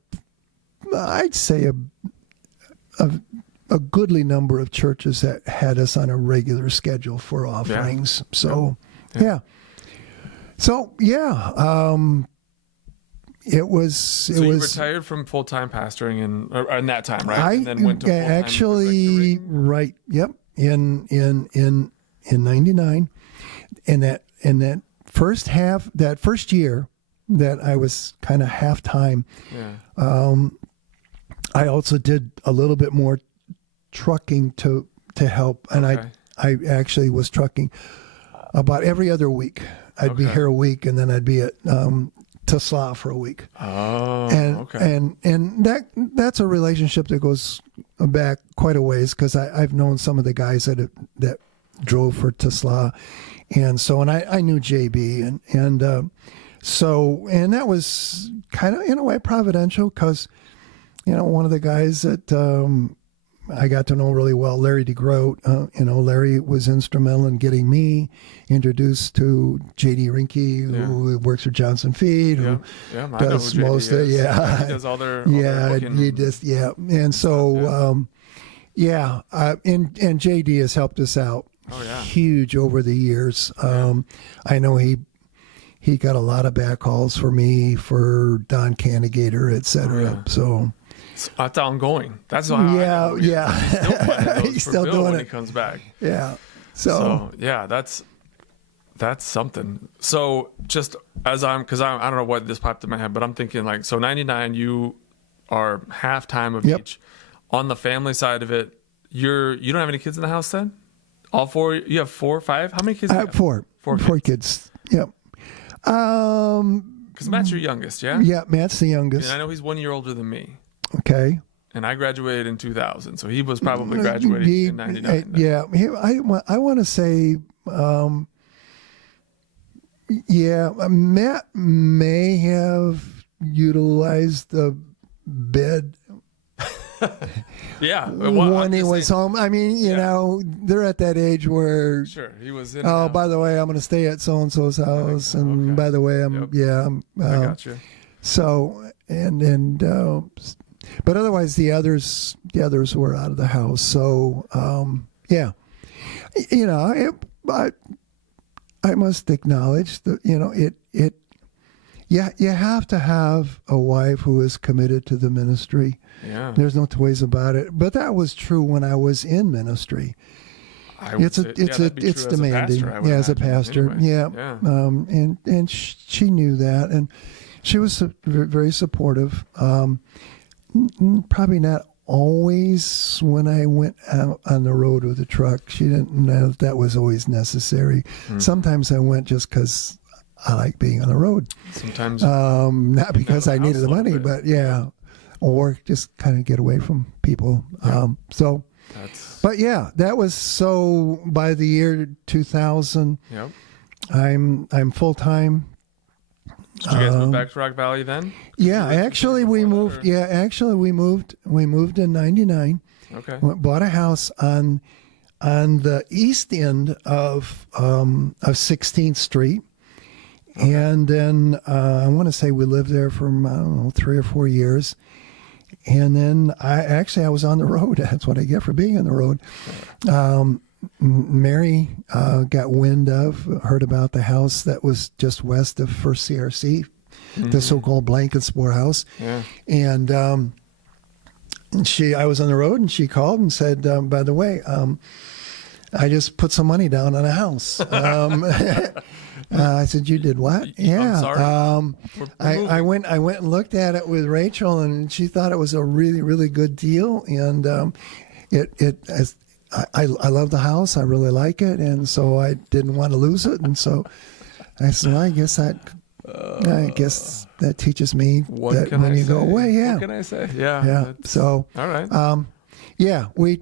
I'd say, a goodly number of churches that had us on a regular schedule for offerings. So, it was. So you retired from full-time pastoring in that time, right? And then went to full-time actually directoring? Right. Yep. In 99, and that first year that I was kind of half-time. I also did a little bit more trucking to help, and I actually was trucking about every other week. I'd be here a week, and then I'd be at Tesla for a week. And that's a relationship that goes back quite a ways, because I've known some of the guys that drove for Tesla, and I knew JB, and that was kind of in a way providential, because one of the guys that I got to know really well Larry DeGroot. Larry was instrumental in getting me introduced to J.D. Rinke, who works for Johnson Feed, who does most of it. Yeah, he does all their booking he just and so and J.D. has helped us out huge over the years. I know he got a lot of back calls for me, for Don Canigator, et cetera. So that's ongoing. That's why he's still doing when it he comes back. Yeah. So that's something. So just as I don't know what this popped in my head, but I'm thinking like, so 99, you are half time of each. On the family side of it, you don't have any kids in the house then? All four? You have 4 or 5? How many kids? I have 4. 4 kids. Yep. Because Matt's your youngest, yeah? Yeah, Matt's the youngest. And I know he's 1 year older than me. Okay. And I graduated in 2000, so he was probably graduating in 99. Yeah, I want to say, Matt may have utilized the bed. When he was home. I mean, you know, they're at that age where. Sure, he was in. By the way, I'm going to stay at so and so's house, and by the way, I'm. I got you. So but otherwise the others were out of the house. So I must acknowledge that you have to have a wife who is committed to the ministry. Yeah. There's no two ways about it. But that was true when I was in ministry. It's demanding. As a pastor. Anyway. And she knew that, and she was very supportive. Probably not always when I went out on the road with the truck. She didn't know that was always necessary. Sometimes I went just because I like being on the road. Sometimes not because I needed the money, but or just kind of get away from people. But that was so. By the year 2000, I'm full time. Did you guys move back to Rock Valley then? Yeah, actually we moved. Yeah, actually we moved. We moved in '99. Okay. Bought a house on the east end of 16th Street. Okay. And then I want to say we lived there for, I don't know, 3 or 4 years. And then I was on the road. That's what I get for being on the road. Mary got wind of, heard about the house that was just west of First CRC, the so-called Blanket Sport House. Yeah. And I was on the road, and she called and said, by the way, I just put some money down on a house. I said, "You did what?" Yeah. I'm sorry. I went and looked at it with Rachel, and she thought it was a really, really good deal. And I love the house. I really like it, and so I didn't want to lose it. And so I said, well, I guess that teaches me that when you go away, What can I say? Yeah. Yeah. So all right. We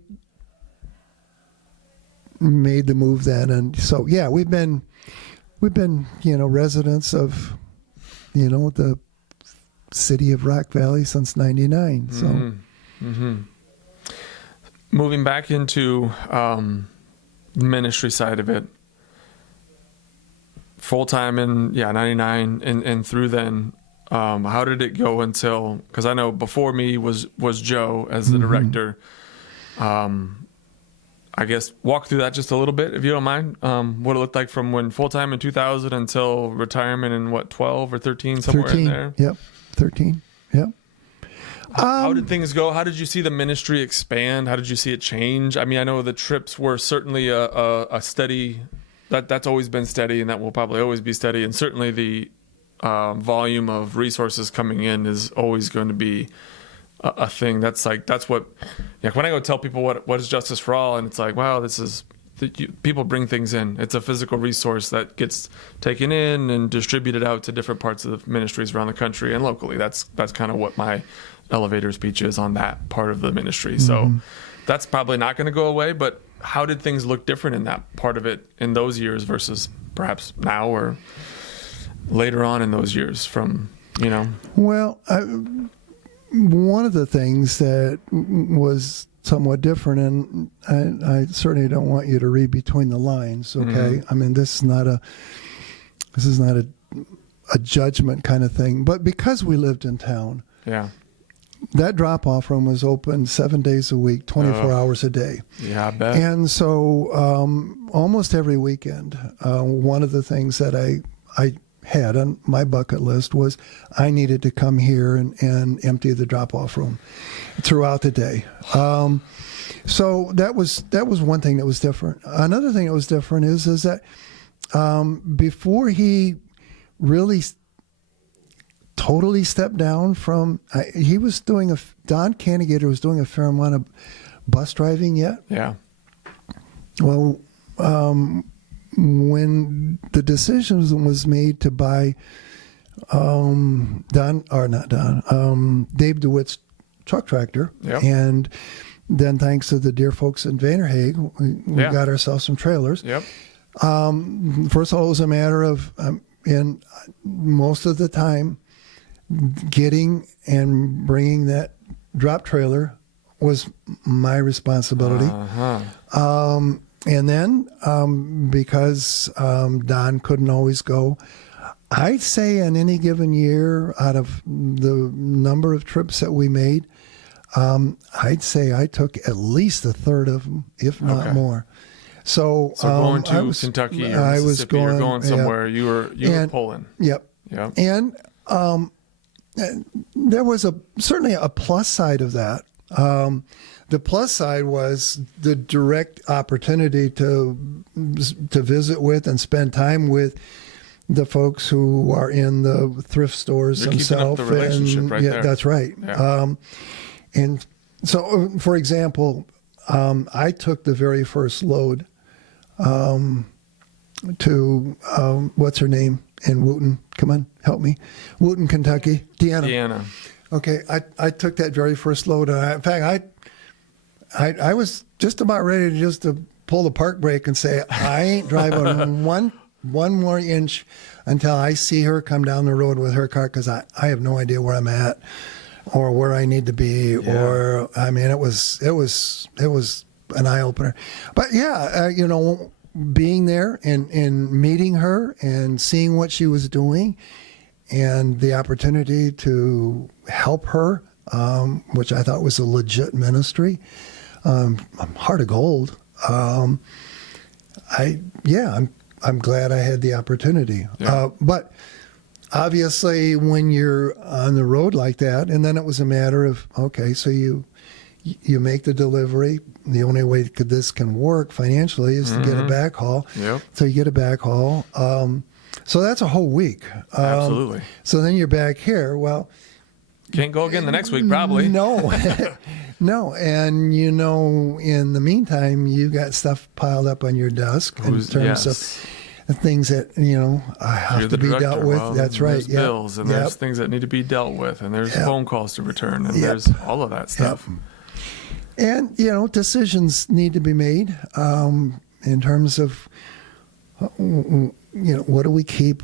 made the move then, and so we've been residents of the city of Rock Valley since '99. So moving back into the ministry side of it, full time in '99 and through then, how did it go until? Because I know before me was Joe as the director. I guess walk through that just a little bit, if you don't mind. What it looked like from when full-time in 2000 until retirement in 12 or 13, somewhere 13, in there? Yep, 13, yep. How did things go? How did you see the ministry expand? How did you see it change? I mean, I know the trips were certainly a steady, that's always been steady, and that will probably always be steady. And certainly the volume of resources coming in is always going to be a thing. That's what, when I go tell people what is Justice for All, and it's like, wow, people bring things in. It's a physical resource that gets taken in and distributed out to different parts of the ministries around the country and locally. That's kind of what my elevator speech is on that part of the ministry. So that's probably not going to go away, but how did things look different in that part of it in those years versus perhaps now or later on in those years from, Well, one of the things that was somewhat different, and I certainly don't want you to read between the lines. Okay, I mean this is not a judgment kind of thing, but because we lived in town, that drop-off room was open 7 days a week, 24 hours a day. Yeah, I bet. And so almost every weekend, one of the things that I had on my bucket list was I needed to come here and empty the drop-off room throughout the day. So that was one thing that was different. Another thing that was different is that before he really totally stepped down from, he was doing Don Cannigator was doing a fair amount of bus driving yet. Yeah. Well, when the decision was made to buy Dave De Witt's truck tractor, and then thanks to the dear folks in Vanderhaeg, we got ourselves some trailers. Yep. First of all, it was a matter of, and most of the time, getting and bringing that drop trailer was my responsibility. And then, because Don couldn't always go, I'd say in any given year, out of the number of trips that we made, I'd say I took at least a third of them, if not more. So going to Kentucky or Mississippi or going somewhere, you were pulling. Yep. And there was certainly a plus side of that. The plus side was the direct opportunity to visit with and spend time with the folks who are in the thrift stores themselves. Keeping up the relationship right there. That's right. Yeah. And so, for example, I took the very first load to what's her name in Wooten? Come on, help me. Wooten, Kentucky. Deanna. Okay, I took that very first load. In fact, I was just about ready to pull the park brake and say, I ain't driving one more inch until I see her come down the road with her car, because I have no idea where I'm at or where I need to be. Or I mean, it was an eye opener. But being there and meeting her and seeing what she was doing, and the opportunity to help her, which I thought was a legit ministry, heart of gold. I'm glad I had the opportunity. But obviously, when you're on the road like that, and then it was a matter of, okay, so you make the delivery. The only way this can work financially is to get a backhaul. So you get a backhaul. So that's a whole week. Absolutely. So then you're back here. Well, can't go again the next week, probably. No. No. And, in the meantime, you got stuff piled up on your desk in terms of things that, have to be dealt with. Well, that's right. There's bills, and there's things that need to be dealt with, and there's phone calls to return, and there's all of that stuff. And, decisions need to be made in terms of, what do we keep?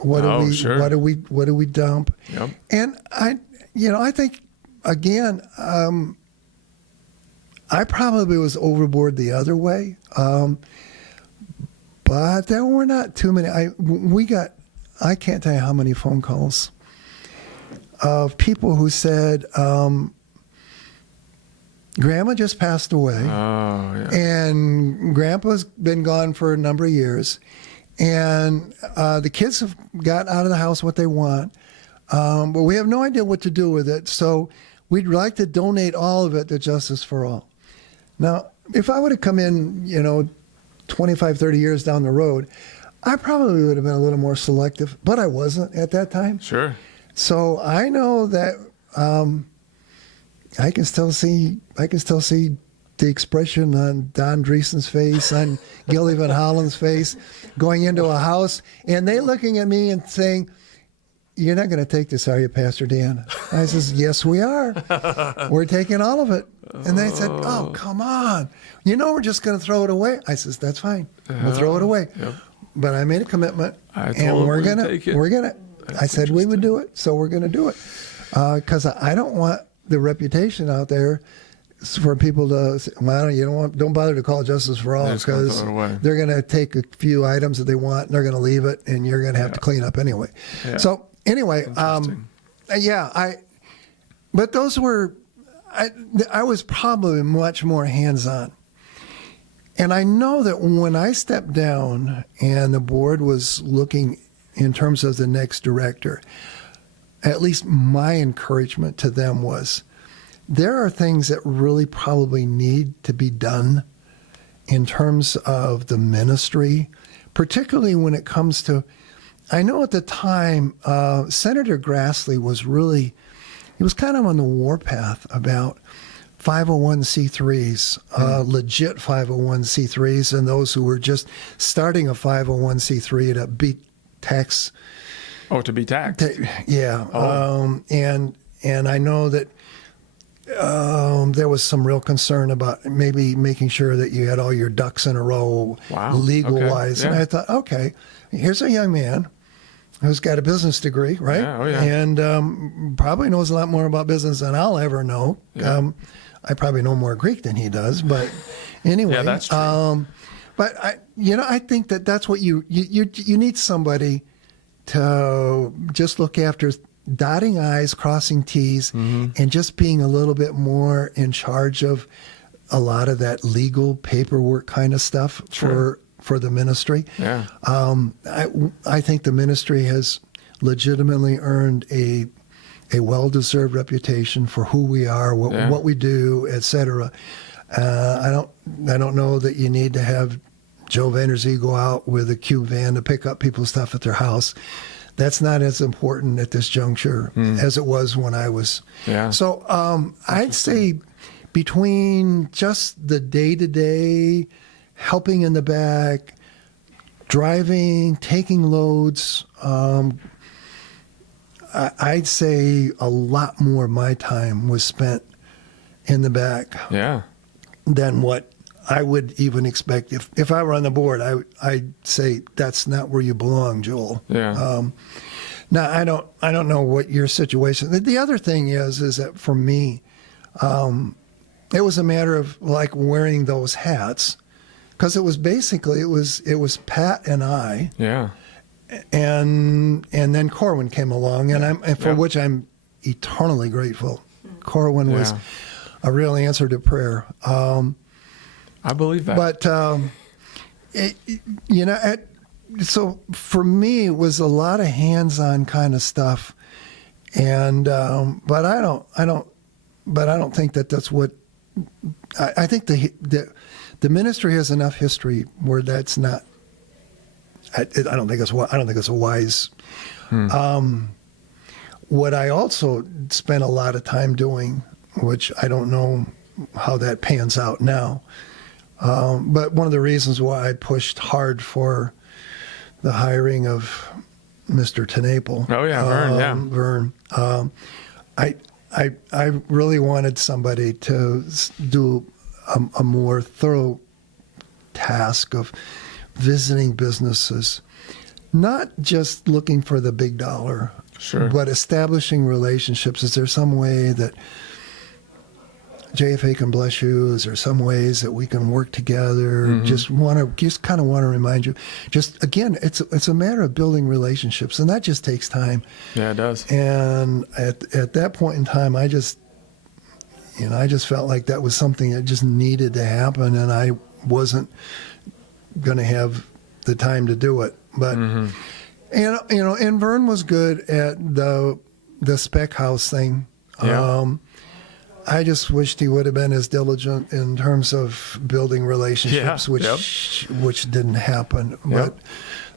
What do we dump? And I think, again, I probably was overboard the other way. But there were not too many. I can't tell you how many phone calls of people who said, Grandma just passed away, and Grandpa's been gone for a number of years, and the kids have got out of the house what they want, but we have no idea what to do with it, so we'd like to donate all of it to Justice for All. Now, if I would have come in, 25, 30 years down the road, I probably would have been a little more selective, but I wasn't at that time. Sure. So I know that I can still see the expression on Don Dreesen's face, on Gilly Van Hollen's face, going into a house, and they looking at me and saying, "You're not going to take this, are you, Pastor Dan?" I says, "Yes, we are. We're taking all of it." And they said, "Oh, come on. We're just going to throw it away." I says, "That's fine. We'll throw it away." But I made a commitment, and we're going to, I said we would do it, so we're going to do it. Because I don't want the reputation out there for people to say, well, don't bother to call Justice for All because they're going to take a few items that they want and they're going to leave it and you're going to have to clean up anyway. Yeah. So anyway, but those were, I was probably much more hands-on. And I know that when I stepped down and the board was looking in terms of the next director, at least my encouragement to them was, there are things that really probably need to be done in terms of the ministry, particularly when it comes to, I know at the time, Senator Grassley was he was kind of on the warpath about 501c3s, legit 501c3s, and those who were just starting a 501c3 to be taxed. Oh, to be taxed. Yeah. Oh. And I know that there was some real concern about maybe making sure that you had all your ducks in a row legal-wise. Okay. Yeah. And I thought, okay, here's a young man who's got a business degree, right? Yeah, oh yeah. And probably knows a lot more about business than I'll ever know. Yeah. I probably know more Greek than he does, but anyway. Yeah, that's true. But I think that's what you need somebody to just look after dotting I's, crossing T's, and just being a little bit more in charge of a lot of that legal paperwork kind of stuff for the ministry. Yeah. I think the ministry has legitimately earned a well-deserved reputation for who we are, what we do, etc. I don't know that you need to have Joe Vanderzee go out with a cube van to pick up people's stuff at their house. That's not as important at this juncture as it was when I was. Yeah. So I'd say between just the day-to-day, helping in the back, driving, taking loads, I'd say a lot more of my time was spent in the back than what I would even expect. If I were on the board, I'd say that's not where you belong, Joel. Yeah. Now, I don't know what your situation. The other thing is that for me, it was a matter of like wearing those hats, because it was basically it was Pat and I. Yeah. And then Corwin came along, and for which I'm eternally grateful. Corwin was a real answer to prayer. I believe that. But so for me, it was a lot of hands-on kind of stuff, and but I don't think that's what I think the ministry has enough history where that's not. I don't think it's a wise. What I also spent a lot of time doing, which I don't know how that pans out now, but one of the reasons why I pushed hard for the hiring of Mr. TenNapel. Oh yeah, Vern. I really wanted somebody to do a more thorough task of visiting businesses, not just looking for the big dollar, but establishing relationships. Is there some way that JFA can bless you? Is there some ways that we can work together? Just kind of want to remind you. Just again, it's a matter of building relationships, and that just takes time. Yeah, it does. And at that point in time, I just felt like that was something that just needed to happen, and I wasn't going to have the time to do it. But and Vern was good at the spec house thing. Yeah. I just wished he would have been as diligent in terms of building relationships, which didn't happen. But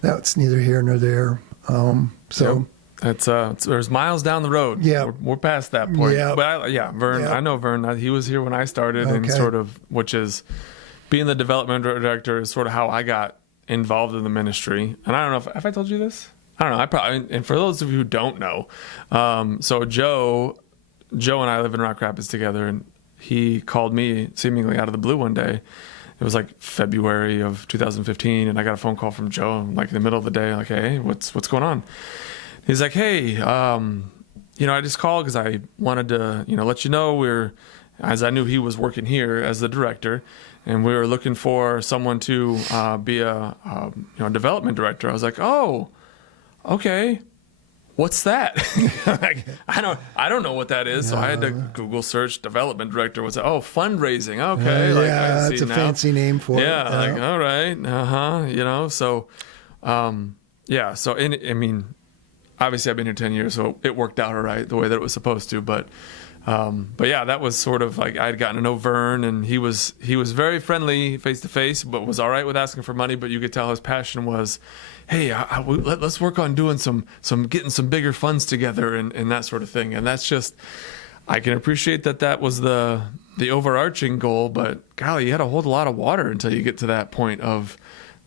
that's neither here nor there. That's there's miles down the road. Yeah, we're past that point. Yeah, but Vern. I know Vern. He was here when I started, and sort of, which is being the development director is sort of how I got involved in the ministry. And I don't know if I told you this. I don't know. I probably, and for those of you who don't know, so Joe and I live in Rock Rapids together, and he called me seemingly out of the blue one day. It was like February of 2015, and I got a phone call from Joe, like in the middle of the day, like, "Hey, what's going on?" He's like, "Hey, I just called because I wanted to, let you know we're as I knew he was working here as the director, and we were looking for someone to be a development director. I was like, oh, okay. What's that? Like, I don't know what that is. So I had to Google search development director. Was fundraising? Okay, like, yeah, I that's see a now. fancy name for it. Yeah, like all right, So, So I mean, obviously I've been here 10 years, so it worked out all right the way that it was supposed to. But yeah, that was sort of like I had gotten to know Vern, and he was very friendly face to face, but was all right with asking for money. But you could tell his passion was, hey, let's work on doing getting some bigger funds together and that sort of thing. And that's just, I can appreciate that was the overarching goal, but golly, you had to hold a lot of water until you get to that point of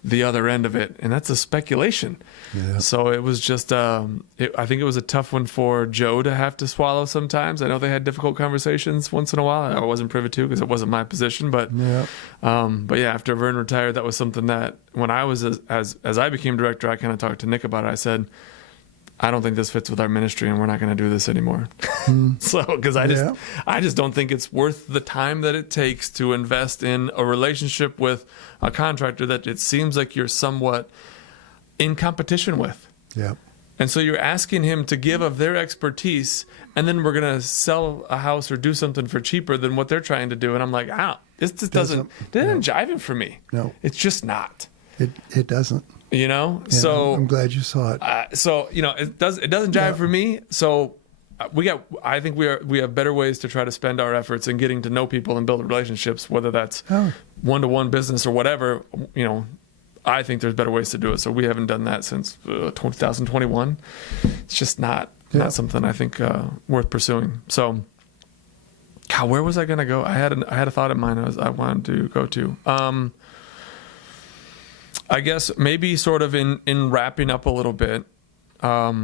the other end of it, and that's a speculation. Yeah. So it was just, I think it was a tough one for Joe to have to swallow sometimes. I know they had difficult conversations once in a while. I wasn't privy to because it wasn't my position, but after Vern retired, that was something that when I was as I became director, I kind of talked to Nick about it. I said, I don't think this fits with our ministry, and we're not going to do this anymore. So, because I just don't think it's worth the time that it takes to invest in a relationship with a contractor that it seems like you're somewhat in competition with. Yeah. And so you're asking him to give of their expertise, and then we're going to sell a house or do something for cheaper than what they're trying to do. And I'm like, this just doesn't jive it for me. No, it's just not. It doesn't. Yeah, so I'm glad you saw it. It doesn't jive for me. So I think we have better ways to try to spend our efforts in getting to know people and build relationships, whether that's one-to-one business or whatever. I think there's better ways to do it. So we haven't done that since 2021. It's just not something I think worth pursuing. So, God, where was I going to go? I had a thought in mind I wanted to go to. I guess maybe sort of in wrapping up a little bit, are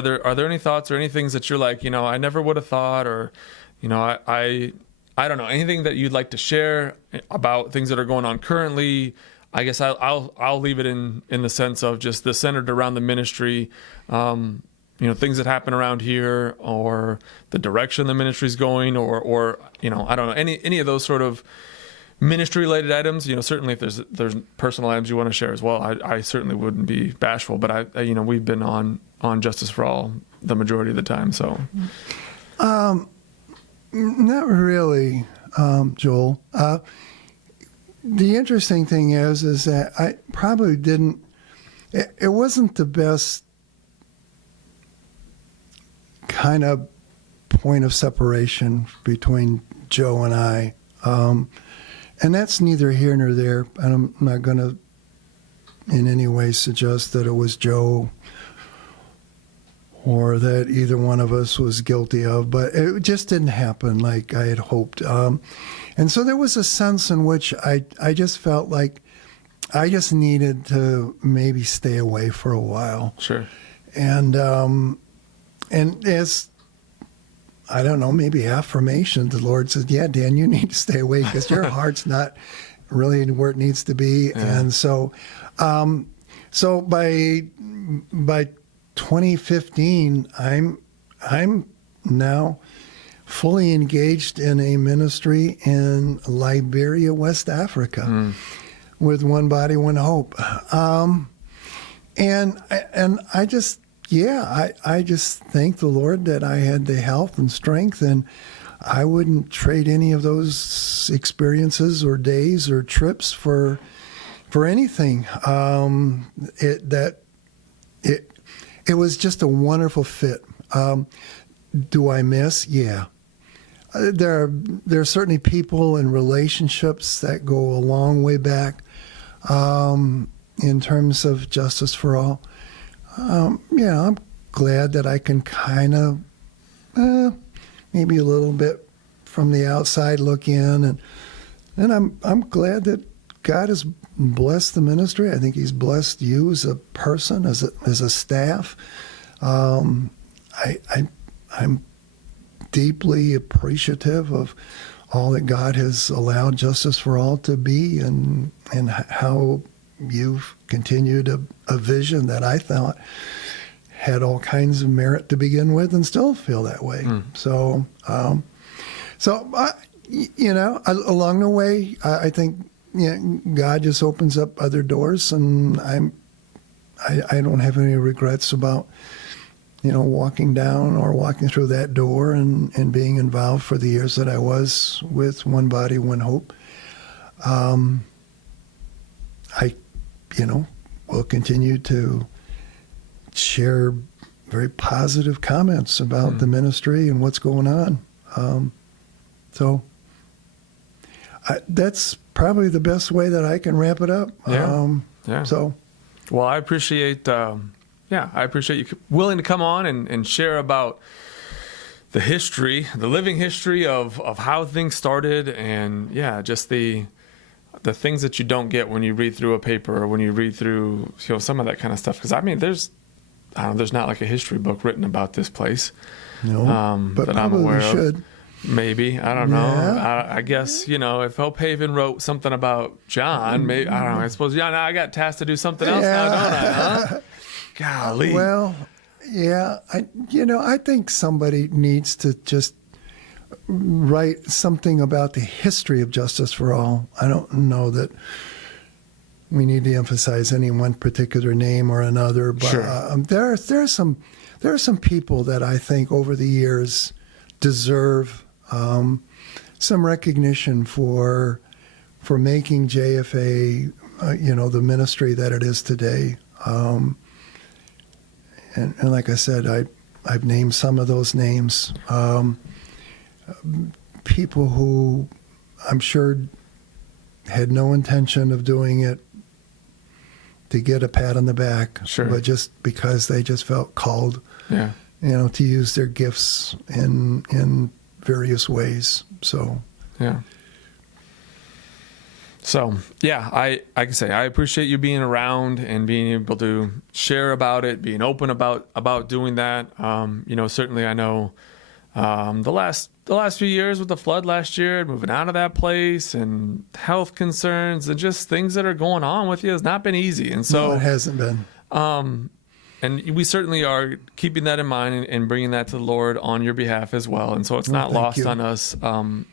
there any thoughts or any things that you're like, I never would have thought, or, I don't know, anything that you'd like to share about things that are going on currently? I guess I'll leave it in the sense of just centered around the ministry, things that happen around here, or the direction the ministry's going, or I don't know, any of those sort of ministry related items. Certainly if there's personal items you want to share as well, I certainly wouldn't be bashful, but we've been on Justice for All the majority of the time. So not really, Joel. The interesting thing is that I probably didn't, it wasn't the best kind of point of separation between Joe and I. And that's neither here nor there. And I'm not going to in any way suggest that it was Joe or that either one of us was guilty of, but it just didn't happen like I had hoped. And so there was a sense in which I just felt like I just needed to maybe stay away for a while. Sure. And as I don't know, maybe affirmation, the Lord said, yeah, Dan, you need to stay away because your heart's not really where it needs to be. Yeah. And so by 2015, I'm now fully engaged in a ministry in Liberia, West Africa, with One Body, One Hope. And I just, I just thank the Lord that I had the health and strength, and I wouldn't trade any of those experiences or days or trips for anything. It was just a wonderful fit. Do I miss? Yeah. There are certainly people and relationships that go a long way back in terms of Justice for All. I'm glad that I can kind of, maybe a little bit from the outside look in, and I'm glad that God has blessed the ministry. I think He's blessed you as a person, as a staff. I'm deeply appreciative of all that God has allowed Justice for All to be, and how you've continued a vision that I thought had all kinds of merit to begin with, and still feel that way. So, So, along the way, I think God just opens up other doors, and I don't have any regrets about walking down or walking through that door and being involved for the years that I was with One Body, One Hope. I will continue to share very positive comments about the ministry and what's going on. So that's probably the best way that I can wrap it up. So, well, I appreciate, I appreciate you willing to come on and share about the history, the living history of how things started, and just the things that you don't get when you read through a paper or when you read through some of that kind of stuff. Because there's not like a history book written about this place. No, but that I'm aware should. Of. Maybe, I don't know. I guess if Hope Haven wrote something about John, maybe I don't know. I suppose I got tasked to do something else now, don't I? Huh? Golly. Well, yeah, I think somebody needs to just write something about the history of Justice for All. I don't know that we need to emphasize any one particular name or another, but sure. There are some people that I think over the years deserve some recognition for making JFA, the ministry that it is today. And like I said, I've named some of those names. People who I'm sure had no intention of doing it to get a pat on the back, sure. but just because they just felt called, to use their gifts in various ways. So, I can say I appreciate you being around and being able to share about it, being open about doing that. Certainly I know the last few years with the flood last year, moving out of that place, and health concerns and just things that are going on with you has not been easy. And so no, it hasn't been. And we certainly are keeping that in mind and bringing that to the Lord on your behalf as well. And so it's not lost on us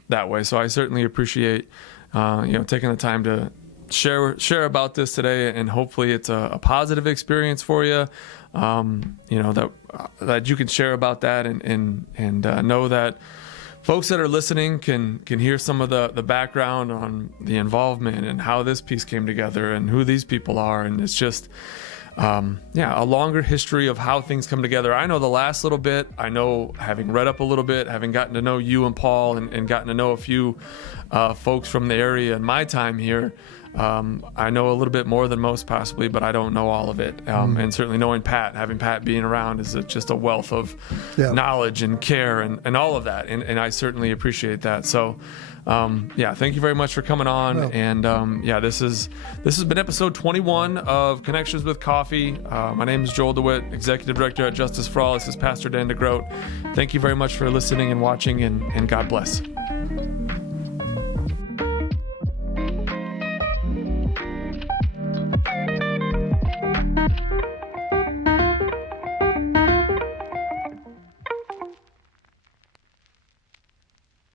that way. So I certainly appreciate taking the time to share about this today, and hopefully it's a positive experience for you. That you can share about that and know that folks that are listening can hear some of the background on the involvement and how this piece came together and who these people are. And it's just a longer history of how things come together. I know the last little bit. I know, having read up a little bit, having gotten to know you and Paul, and gotten to know a few folks from the area in my time here, I know a little bit more than most possibly, but I don't know all of it. And certainly knowing having Pat being around is just a wealth of knowledge and care and all of that. And I certainly appreciate that. So, thank you very much for coming on. Well, and this has been episode 21 of Connections with Coffee. My name is Joel De Wit, Executive Director at Justice for All. This is Pastor Dan DeGroot. Thank you very much for listening and watching, and God bless.